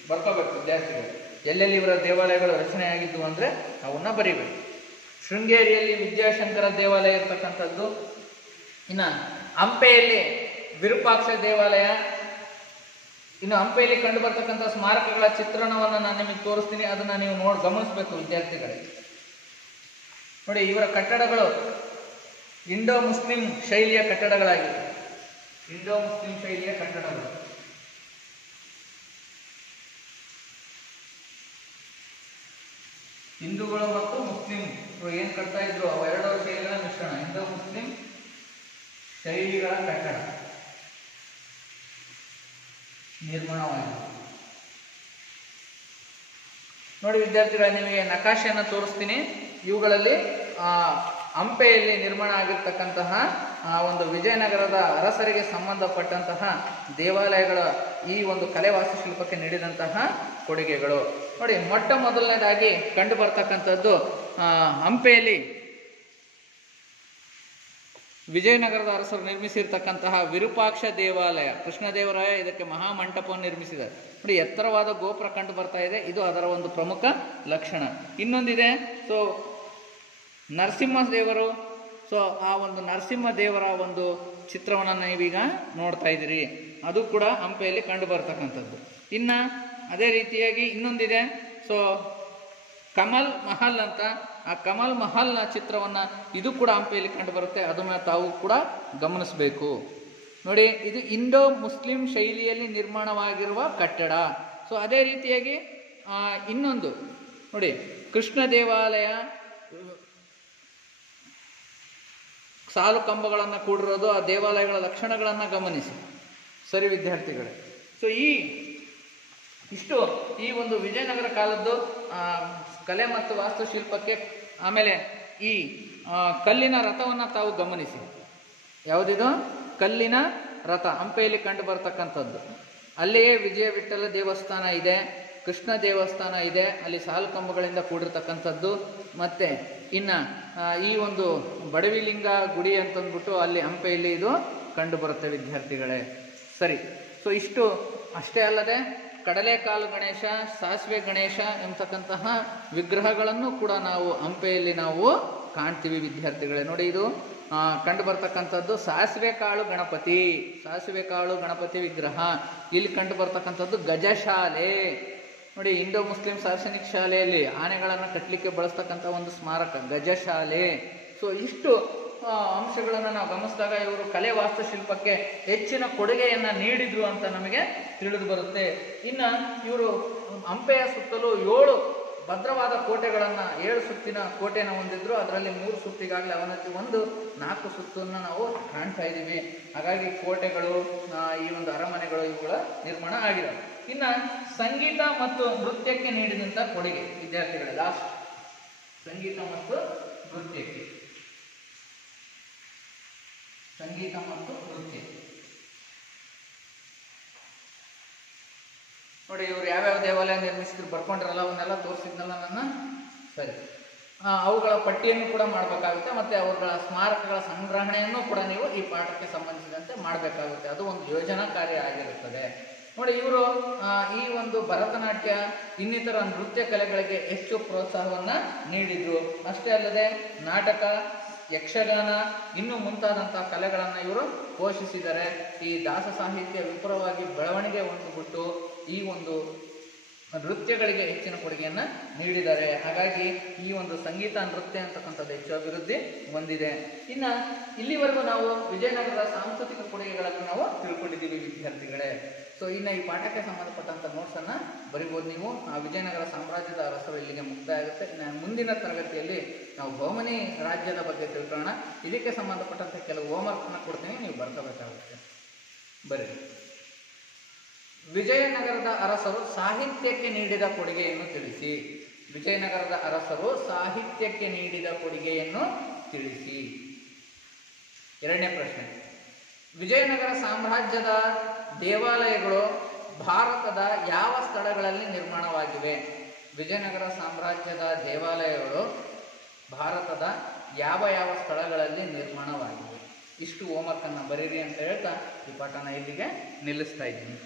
ಬರ್ಕೋಬೇಕು ವಿದ್ಯಾರ್ಥಿಗಳು. ಎಲ್ಲೆಲ್ಲಿ ಇವರ ದೇವಾಲಯಗಳು ರಚನೆಯಾಗಿದ್ದು ಅಂದ್ರೆ ಅವನ್ನ ಬರೀಬೇಕು. ಶೃಂಗೇರಿಯಲ್ಲಿ ವಿದ್ಯಾಶಂಕರ ದೇವಾಲಯ ಇರ್ತಕ್ಕಂಥದ್ದು. ಇನ್ನು ಹಂಪೆಯಲ್ಲಿ ವಿರೂಪಾಕ್ಷ ದೇವಾಲಯ. ಇನ್ನು ಹಂಪೆಯಲ್ಲಿ ಕಂಡು ಬರ್ತಕ್ಕಂಥ ಸ್ಮಾರಕಗಳ ಚಿತ್ರಣವನ್ನು ನಾನು ನಿಮಗೆ ತೋರಿಸ್ತೀನಿ, ಅದನ್ನ ನೀವು ಗಮನಿಸಬೇಕು ವಿದ್ಯಾರ್ಥಿಗಳೇ. ನೋಡಿ, ಇವರ ಕಟ್ಟಡಗಳು ಇಂಡೋ ಮುಸ್ಲಿಂ ಶೈಲಿಯ ಕಟ್ಟಡಗಳಾಗಿವೆ. ಇಂಡೋ ಮುಸ್ಲಿಂ ಶೈಲಿಯ ಕಟ್ಟಡಗಳು. ಹಿಂದೂಗಳು ಮತ್ತು ಮುಸ್ಲಿಂ ಏನ್ ಕಟ್ತಾ ಇದ್ರು ಅವೆರಡೂ ಶೈಲಿಗಳ ಮಿಶ್ರಣ, ಹಿಂದೂ ಮುಸ್ಲಿಂ ಶೈಲಿಗಳ ಕಟ್ಟಡ ನಿರ್ಮಾಣವಾಗಿದೆ. ನೋಡಿ ವಿದ್ಯಾರ್ಥಿಗಳ, ನಿಮಗೆ ನಕಾಶೆಯನ್ನು ತೋರಿಸ್ತೀನಿ. ಇವುಗಳಲ್ಲಿ ಹಂಪೆಯಲ್ಲಿ ನಿರ್ಮಾಣ ಆಗಿರ್ತಕ್ಕಂತಹ ಒಂದು ವಿಜಯನಗರದ ಅರಸರಿಗೆ ಸಂಬಂಧಪಟ್ಟಂತಹ ದೇವಾಲಯಗಳ ಈ ಒಂದು ಕಲೆ ವಾಸ್ತುಶಿಲ್ಪಕ್ಕೆ ನೀಡಿದಂತಹ ಕೊಡುಗೆಗಳು. ನೋಡಿ, ಮೊಟ್ಟ ಮೊದಲನೇದಾಗಿ ಕಂಡು ಬರ್ತಕ್ಕಂಥದ್ದು ಹಂಪೆಯಲ್ಲಿ ವಿಜಯನಗರದ ಅರಸರು ನಿರ್ಮಿಸಿರ್ತಕ್ಕಂತಹ ವಿರೂಪಾಕ್ಷ ದೇವಾಲಯ. ಕೃಷ್ಣದೇವರಾಯ ಇದಕ್ಕೆ ಮಹಾಮಂಟಪವನ್ನು ನಿರ್ಮಿಸಿದ್ದಾರೆ. ನೋಡಿ, ಎತ್ತರವಾದ ಗೋಪುರ ಕಂಡು ಬರ್ತಾ ಇದೆ, ಇದು ಅದರ ಒಂದು ಪ್ರಮುಖ ಲಕ್ಷಣ. ಇನ್ನೊಂದಿದೆ, ಸೊ ನರಸಿಂಹದೇವರು. ಸೊ ಆ ಒಂದು ನರಸಿಂಹದೇವರ ಒಂದು ಚಿತ್ರವನ್ನು ನೀವೀಗ ನೋಡ್ತಾ ಇದ್ದೀರಿ, ಅದು ಕೂಡ ಹಂಪೆಯಲ್ಲಿ ಕಂಡು ಬರ್ತಕ್ಕಂಥದ್ದು. ಇನ್ನು ಅದೇ ರೀತಿಯಾಗಿ ಇನ್ನೊಂದಿದೆ, ಸೊ ಕಮಲ್ ಮಹಲ್ ಅಂತ, ಆ ಕಮಲ್ ಮಹಲ್ನ ಚಿತ್ರವನ್ನು ಇದು ಕೂಡ ಹಂಪಿಯಲ್ಲಿ ಕಂಡು ಬರುತ್ತೆ, ಅದನ್ನು ತಾವು ಕೂಡ ಗಮನಿಸಬೇಕು. ನೋಡಿ, ಇದು ಇಂಡೋ ಮುಸ್ಲಿಂ ಶೈಲಿಯಲ್ಲಿ ನಿರ್ಮಾಣವಾಗಿರುವ ಕಟ್ಟಡ. ಸೊ ಅದೇ ರೀತಿಯಾಗಿ ಇನ್ನೊಂದು ನೋಡಿ, ಕೃಷ್ಣ ದೇವಾಲಯ ಸಾಲು ಕಂಬಗಳನ್ನು ಕೂಡಿರೋದು, ಆ ದೇವಾಲಯಗಳ ಲಕ್ಷಣಗಳನ್ನು ಗಮನಿಸಿ. ಸರಿ ವಿದ್ಯಾರ್ಥಿಗಳೇ, ಸೊ ಇಷ್ಟು ಈ ಒಂದು ವಿಜಯನಗರ ಕಾಲದ್ದು ಕಲೆ ಮತ್ತು ವಾಸ್ತುಶಿಲ್ಪಕ್ಕೆ. ಆಮೇಲೆ ಈ ಕಲ್ಲಿನ ರಥವನ್ನು ತಾವು ಗಮನಿಸಿ. ಯಾವುದಿದು? ಕಲ್ಲಿನ ರಥ ಹಂಪೆಯಲ್ಲಿ ಕಂಡು ಬರ್ತಕ್ಕಂಥದ್ದು. ಅಲ್ಲಿಯೇ ವಿಜಯ ವಿಠ್ಠಲ ದೇವಸ್ಥಾನ ಇದೆ, ಕೃಷ್ಣ ದೇವಸ್ಥಾನ ಇದೆ, ಅಲ್ಲಿ ಸಾಲು ಕಂಬಗಳಿಂದ ಕೂಡಿರ್ತಕ್ಕಂಥದ್ದು. ಮತ್ತು ಇನ್ನು ಈ ಒಂದು ಬಡವಿಲಿಂಗ ಗುಡಿ ಅಂತಂದ್ಬಿಟ್ಟು ಅಲ್ಲಿ ಹಂಪೆಯಲ್ಲಿ ಇದು ಕಂಡು ಬರುತ್ತೆ ವಿದ್ಯಾರ್ಥಿಗಳೇ. ಸರಿ, ಸೊ ಇಷ್ಟು ಅಷ್ಟೇ ಅಲ್ಲದೆ ಕಡಲೆಕಾಲು ಗಣೇಶ, ಸಾಸಿವೆ ಗಣೇಶ ಎಂಬತಕ್ಕಂತಹ ವಿಗ್ರಹಗಳನ್ನು ಕೂಡ ನಾವು ಹಂಪೆಯಲ್ಲಿ ನಾವು ಕಾಣ್ತೀವಿ ವಿದ್ಯಾರ್ಥಿಗಳೇ. ನೋಡಿ, ಇದು ಕಂಡು ಬರ್ತಕ್ಕಂಥದ್ದು ಸಾಸಿವೆ ಕಾಳು ಗಣಪತಿ ವಿಗ್ರಹ. ಇಲ್ಲಿ ಕಂಡು ಬರ್ತಕ್ಕಂಥದ್ದು ಗಜಶಾಲೆ. ನೋಡಿ, ಇಂಡೋ ಮುಸ್ಲಿಂ ದಾರ್ಶನಿಕ ಶಾಲೆಯಲ್ಲಿ ಆನೆಗಳನ್ನು ಕಟ್ಟಲಿಕ್ಕೆ ಬಳಸ್ತಕ್ಕಂಥ ಒಂದು ಸ್ಮಾರಕ ಗಜಶಾಲೆ. ಸೊ ಇಷ್ಟು ಅಂಶಗಳನ್ನು ನಾವು ಗಮನಿಸಿದಾಗ ಇವರು ಕಲೆ ವಾಸ್ತುಶಿಲ್ಪಕ್ಕೆ ಹೆಚ್ಚಿನ ಕೊಡುಗೆಯನ್ನು ನೀಡಿದ್ರು ಅಂತ ನಮಗೆ ತಿಳಿದು ಬರುತ್ತೆ. ಇನ್ನು ಇವರು ಹಂಪೆಯ ಸುತ್ತಲೂ 7 ಭದ್ರವಾದ ಕೋಟೆಗಳನ್ನು, 7 ಸುತ್ತಿನ ಕೋಟೆಯನ್ನು ಹೊಂದಿದ್ರು. ಅದರಲ್ಲಿ 3 ಸುತ್ತಿಗಾಗಲೇ ಅವನತಿ 4 ಸುತ್ತನ್ನು ನಾವು ಕಾಣ್ತಾ ಇದ್ದೀವಿ. ಹಾಗಾಗಿ ಕೋಟೆಗಳು, ಈ ಒಂದು ಅರಮನೆಗಳು ಇವುಗಳ ನಿರ್ಮಾಣ ಆಗಿದೆ. ಇನ್ನು ಸಂಗೀತ ಮತ್ತು ನೃತ್ಯಕ್ಕೆ ನೀಡಿದಂಥ ಕೊಡುಗೆ ವಿದ್ಯಾರ್ಥಿಗಳೇ, ಲಾಸ್ಟ್ ಸಂಗೀತ ಮತ್ತು ನೃತ್ಯ. ನೋಡಿ, ಇವರು ಯಾವ್ಯಾವ ದೇವಾಲಯ ನಿರ್ಮಿಸಿದ್ರು ಬರ್ಕೊಂಡಿರಲ್ಲ, ಅವನ್ನೆಲ್ಲ ತೋರಿಸಿದ್ನಲ್ಲ ನನ್ನ. ಸರಿ, ಅವುಗಳ ಪಟ್ಟಿಯನ್ನು ಕೂಡ ಮಾಡಬೇಕಾಗುತ್ತೆ, ಮತ್ತು ಅವುಗಳ ಸ್ಮಾರಕಗಳ ಸಂಗ್ರಹಣೆಯನ್ನು ಕೂಡ ನೀವು ಈ ಪಾಠಕ್ಕೆ ಸಂಬಂಧಿಸಿದಂತೆ ಮಾಡಬೇಕಾಗುತ್ತೆ. ಅದು ಒಂದು ಯೋಜನಾ ಕಾರ್ಯ ಆಗಿರುತ್ತದೆ. ನೋಡಿ, ಇವರು ಈ ಒಂದು ಭರತನಾಟ್ಯ ಇನ್ನಿತರ ನೃತ್ಯ ಕಲೆಗಳಿಗೆ ಹೆಚ್ಚು ಪ್ರೋತ್ಸಾಹವನ್ನು ನೀಡಿದ್ರು. ಅಷ್ಟೇ ಅಲ್ಲದೆ ನಾಟಕ, ಯಕ್ಷಗಾನ ಇನ್ನೂ ಮುಂತಾದಂಥ ಕಲೆಗಳನ್ನು ಇವರು ಪೋಷಿಸಿದರೆ. ಈ ದಾಸ ಸಾಹಿತ್ಯ ವಿಪುಲವಾಗಿ ಬೆಳವಣಿಗೆ ಹೊಂದಿಬಿಟ್ಟು ಈ ಒಂದು ನೃತ್ಯಗಳಿಗೆ ಹೆಚ್ಚಿನ ಕೊಡುಗೆಯನ್ನು ನೀಡಿದ್ದಾರೆ. ಹಾಗಾಗಿ ಈ ಒಂದು ಸಂಗೀತ ನೃತ್ಯ ಅಂತಕ್ಕಂಥದ್ದು ಹೆಚ್ಚು ಅಭಿವೃದ್ಧಿ ಹೊಂದಿದೆ. ಇನ್ನು ಇಲ್ಲಿವರೆಗೂ ನಾವು ವಿಜಯನಗರದ ಸಾಂಸ್ಕೃತಿಕ ಕೊಡುಗೆಗಳನ್ನು ನಾವು ತಿಳ್ಕೊಂಡಿದ್ದೀವಿ ವಿದ್ಯಾರ್ಥಿಗಳೇ. ಸೊ ಇನ್ನು ಈ ಪಾಠಕ್ಕೆ ಸಂಬಂಧಪಟ್ಟಂಥ ನೋಟ್ಸನ್ನು ಬರಿಬೋದು ನೀವು. ಆ ವಿಜಯನಗರ ಸಾಮ್ರಾಜ್ಯದ ಅರಸರು ಇಲ್ಲಿಗೆ ಮುಕ್ತಾಯ ಆಗುತ್ತೆ. ಮುಂದಿನ ತರಗತಿಯಲ್ಲಿ ನಾವು ಬಹಮನಿ ರಾಜ್ಯದ ಬಗ್ಗೆ ತಿಳ್ಕೊಳ್ಳೋಣ. ಇದಕ್ಕೆ ಸಂಬಂಧಪಟ್ಟಂತೆ ಕೆಲವು ಹೋಮ್ವರ್ಕನ್ನು ಕೊಡ್ತೀನಿ, ನೀವು ಬರ್ಕೋಬೇಕಾಗುತ್ತೆ. ಬರೀ ವಿಜಯನಗರದ ಅರಸರು ಸಾಹಿತ್ಯಕ್ಕೆ ನೀಡಿದ ಕೊಡುಗೆಯನ್ನು ತಿಳಿಸಿ. ವಿಜಯನಗರದ ಅರಸರು ಸಾಹಿತ್ಯಕ್ಕೆ ನೀಡಿದ ಕೊಡುಗೆಯನ್ನು ತಿಳಿಸಿ. 2ನೇ ಪ್ರಶ್ನೆ, ವಿಜಯನಗರ ಸಾಮ್ರಾಜ್ಯದ ದೇವಾಲಯಗಳು ಭಾರತದ ಯಾವ ಸ್ಥಳಗಳಲ್ಲಿ ನಿರ್ಮಾಣವಾಗಿವೆ? ವಿಜಯನಗರ ಸಾಮ್ರಾಜ್ಯದ ದೇವಾಲಯಗಳು ಭಾರತದ ಯಾವ ಸ್ಥಳಗಳಲ್ಲಿ ನಿರ್ಮಾಣವಾಗಿವೆ? ಇಷ್ಟು ಹೋಮ್ವರ್ಕನ್ನು ಬರೀರಿ ಅಂತ ಹೇಳ್ತಾ ಈ ಪಾಠನ ಇಲ್ಲಿಗೆ ನಿಲ್ಲಿಸ್ತಾ ಇದ್ದೀನಿ.